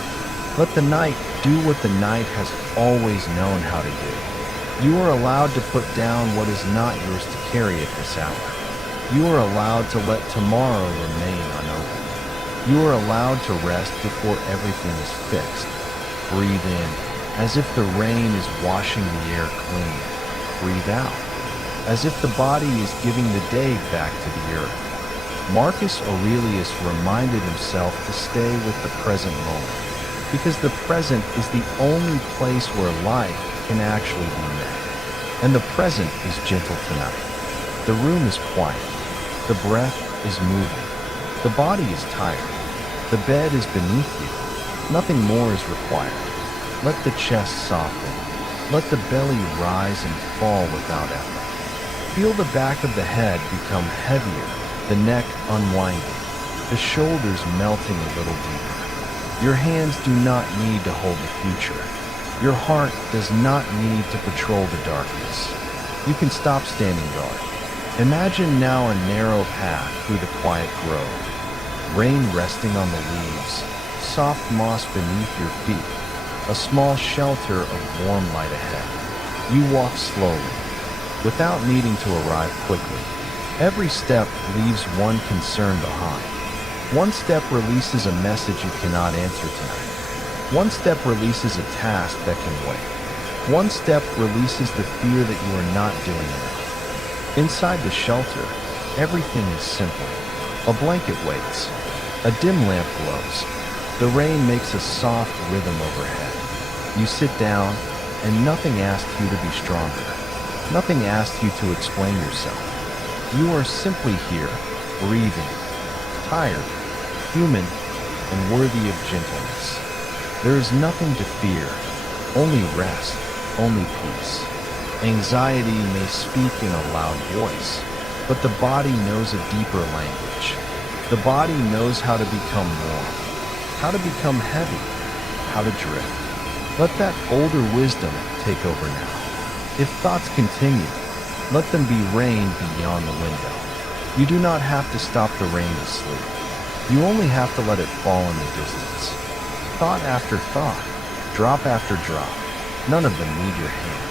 Let the night do what the night has always known how to do. You are allowed to put down what is not yours to carry at this hour. You are allowed to let tomorrow remain unopened. You are allowed to rest before everything is fixed. Breathe in, as if the rain is washing the air clean. Breathe out, as if the body is giving the day back to the earth. Marcus Aurelius reminded himself to stay with the present moment, because the present is the only place where life can actually be met. And the present is gentle tonight. The room is quiet. The breath is moving. The body is tired. The bed is beneath you. Nothing more is required. Let the chest soften. Let the belly rise and fall without effort. Feel the back of the head become heavier, the neck unwinding, the shoulders melting a little deeper. Your hands do not need to hold the future. Your heart does not need to patrol the darkness. You can stop standing guard. Imagine now a narrow path through the quiet grove. Rain resting on the leaves, soft moss beneath your feet, a small shelter of warm light ahead. You walk slowly, without needing to arrive quickly. Every step leaves one concern behind. One step releases a message you cannot answer tonight. One step releases a task that can wait. One step releases the fear that you are not doing enough. Inside the shelter, everything is simple. A blanket waits. A dim lamp glows. The rain makes a soft rhythm overhead. You sit down, and nothing asks you to be stronger. Nothing asks you to explain yourself. You are simply here, breathing, tired, human, and worthy of gentleness. There is nothing to fear, only rest, only peace. Anxiety may speak in a loud voice, but the body knows a deeper language. The body knows how to become warm, how to become heavy, how to drift. Let that older wisdom take over now. If thoughts continue, let them be rain beyond the window. You do not have to stop the rain to sleep. You only have to let it fall in the distance. Thought after thought, drop after drop, none of them need your hand.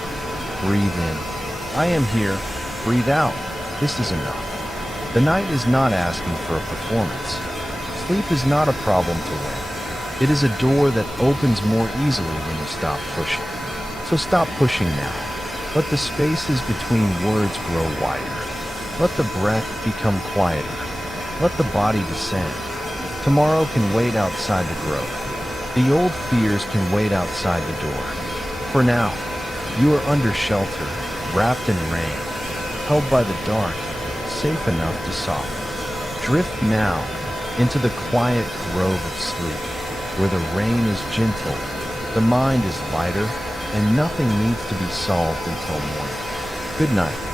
Breathe in. I am here. Breathe out. This is enough. The night is not asking for a performance. Sleep is not a problem to win. It is a door that opens more easily when you stop pushing. So stop pushing now. Let the spaces between words grow wider. Let the breath become quieter. Let the body descend. Tomorrow can wait outside the grove. The old fears can wait outside the door. For now, you are under shelter, wrapped in rain, held by the dark, safe enough to soften. Drift now into the quiet grove of sleep, where the rain is gentle, the mind is lighter, and nothing needs to be solved until morning. Good night.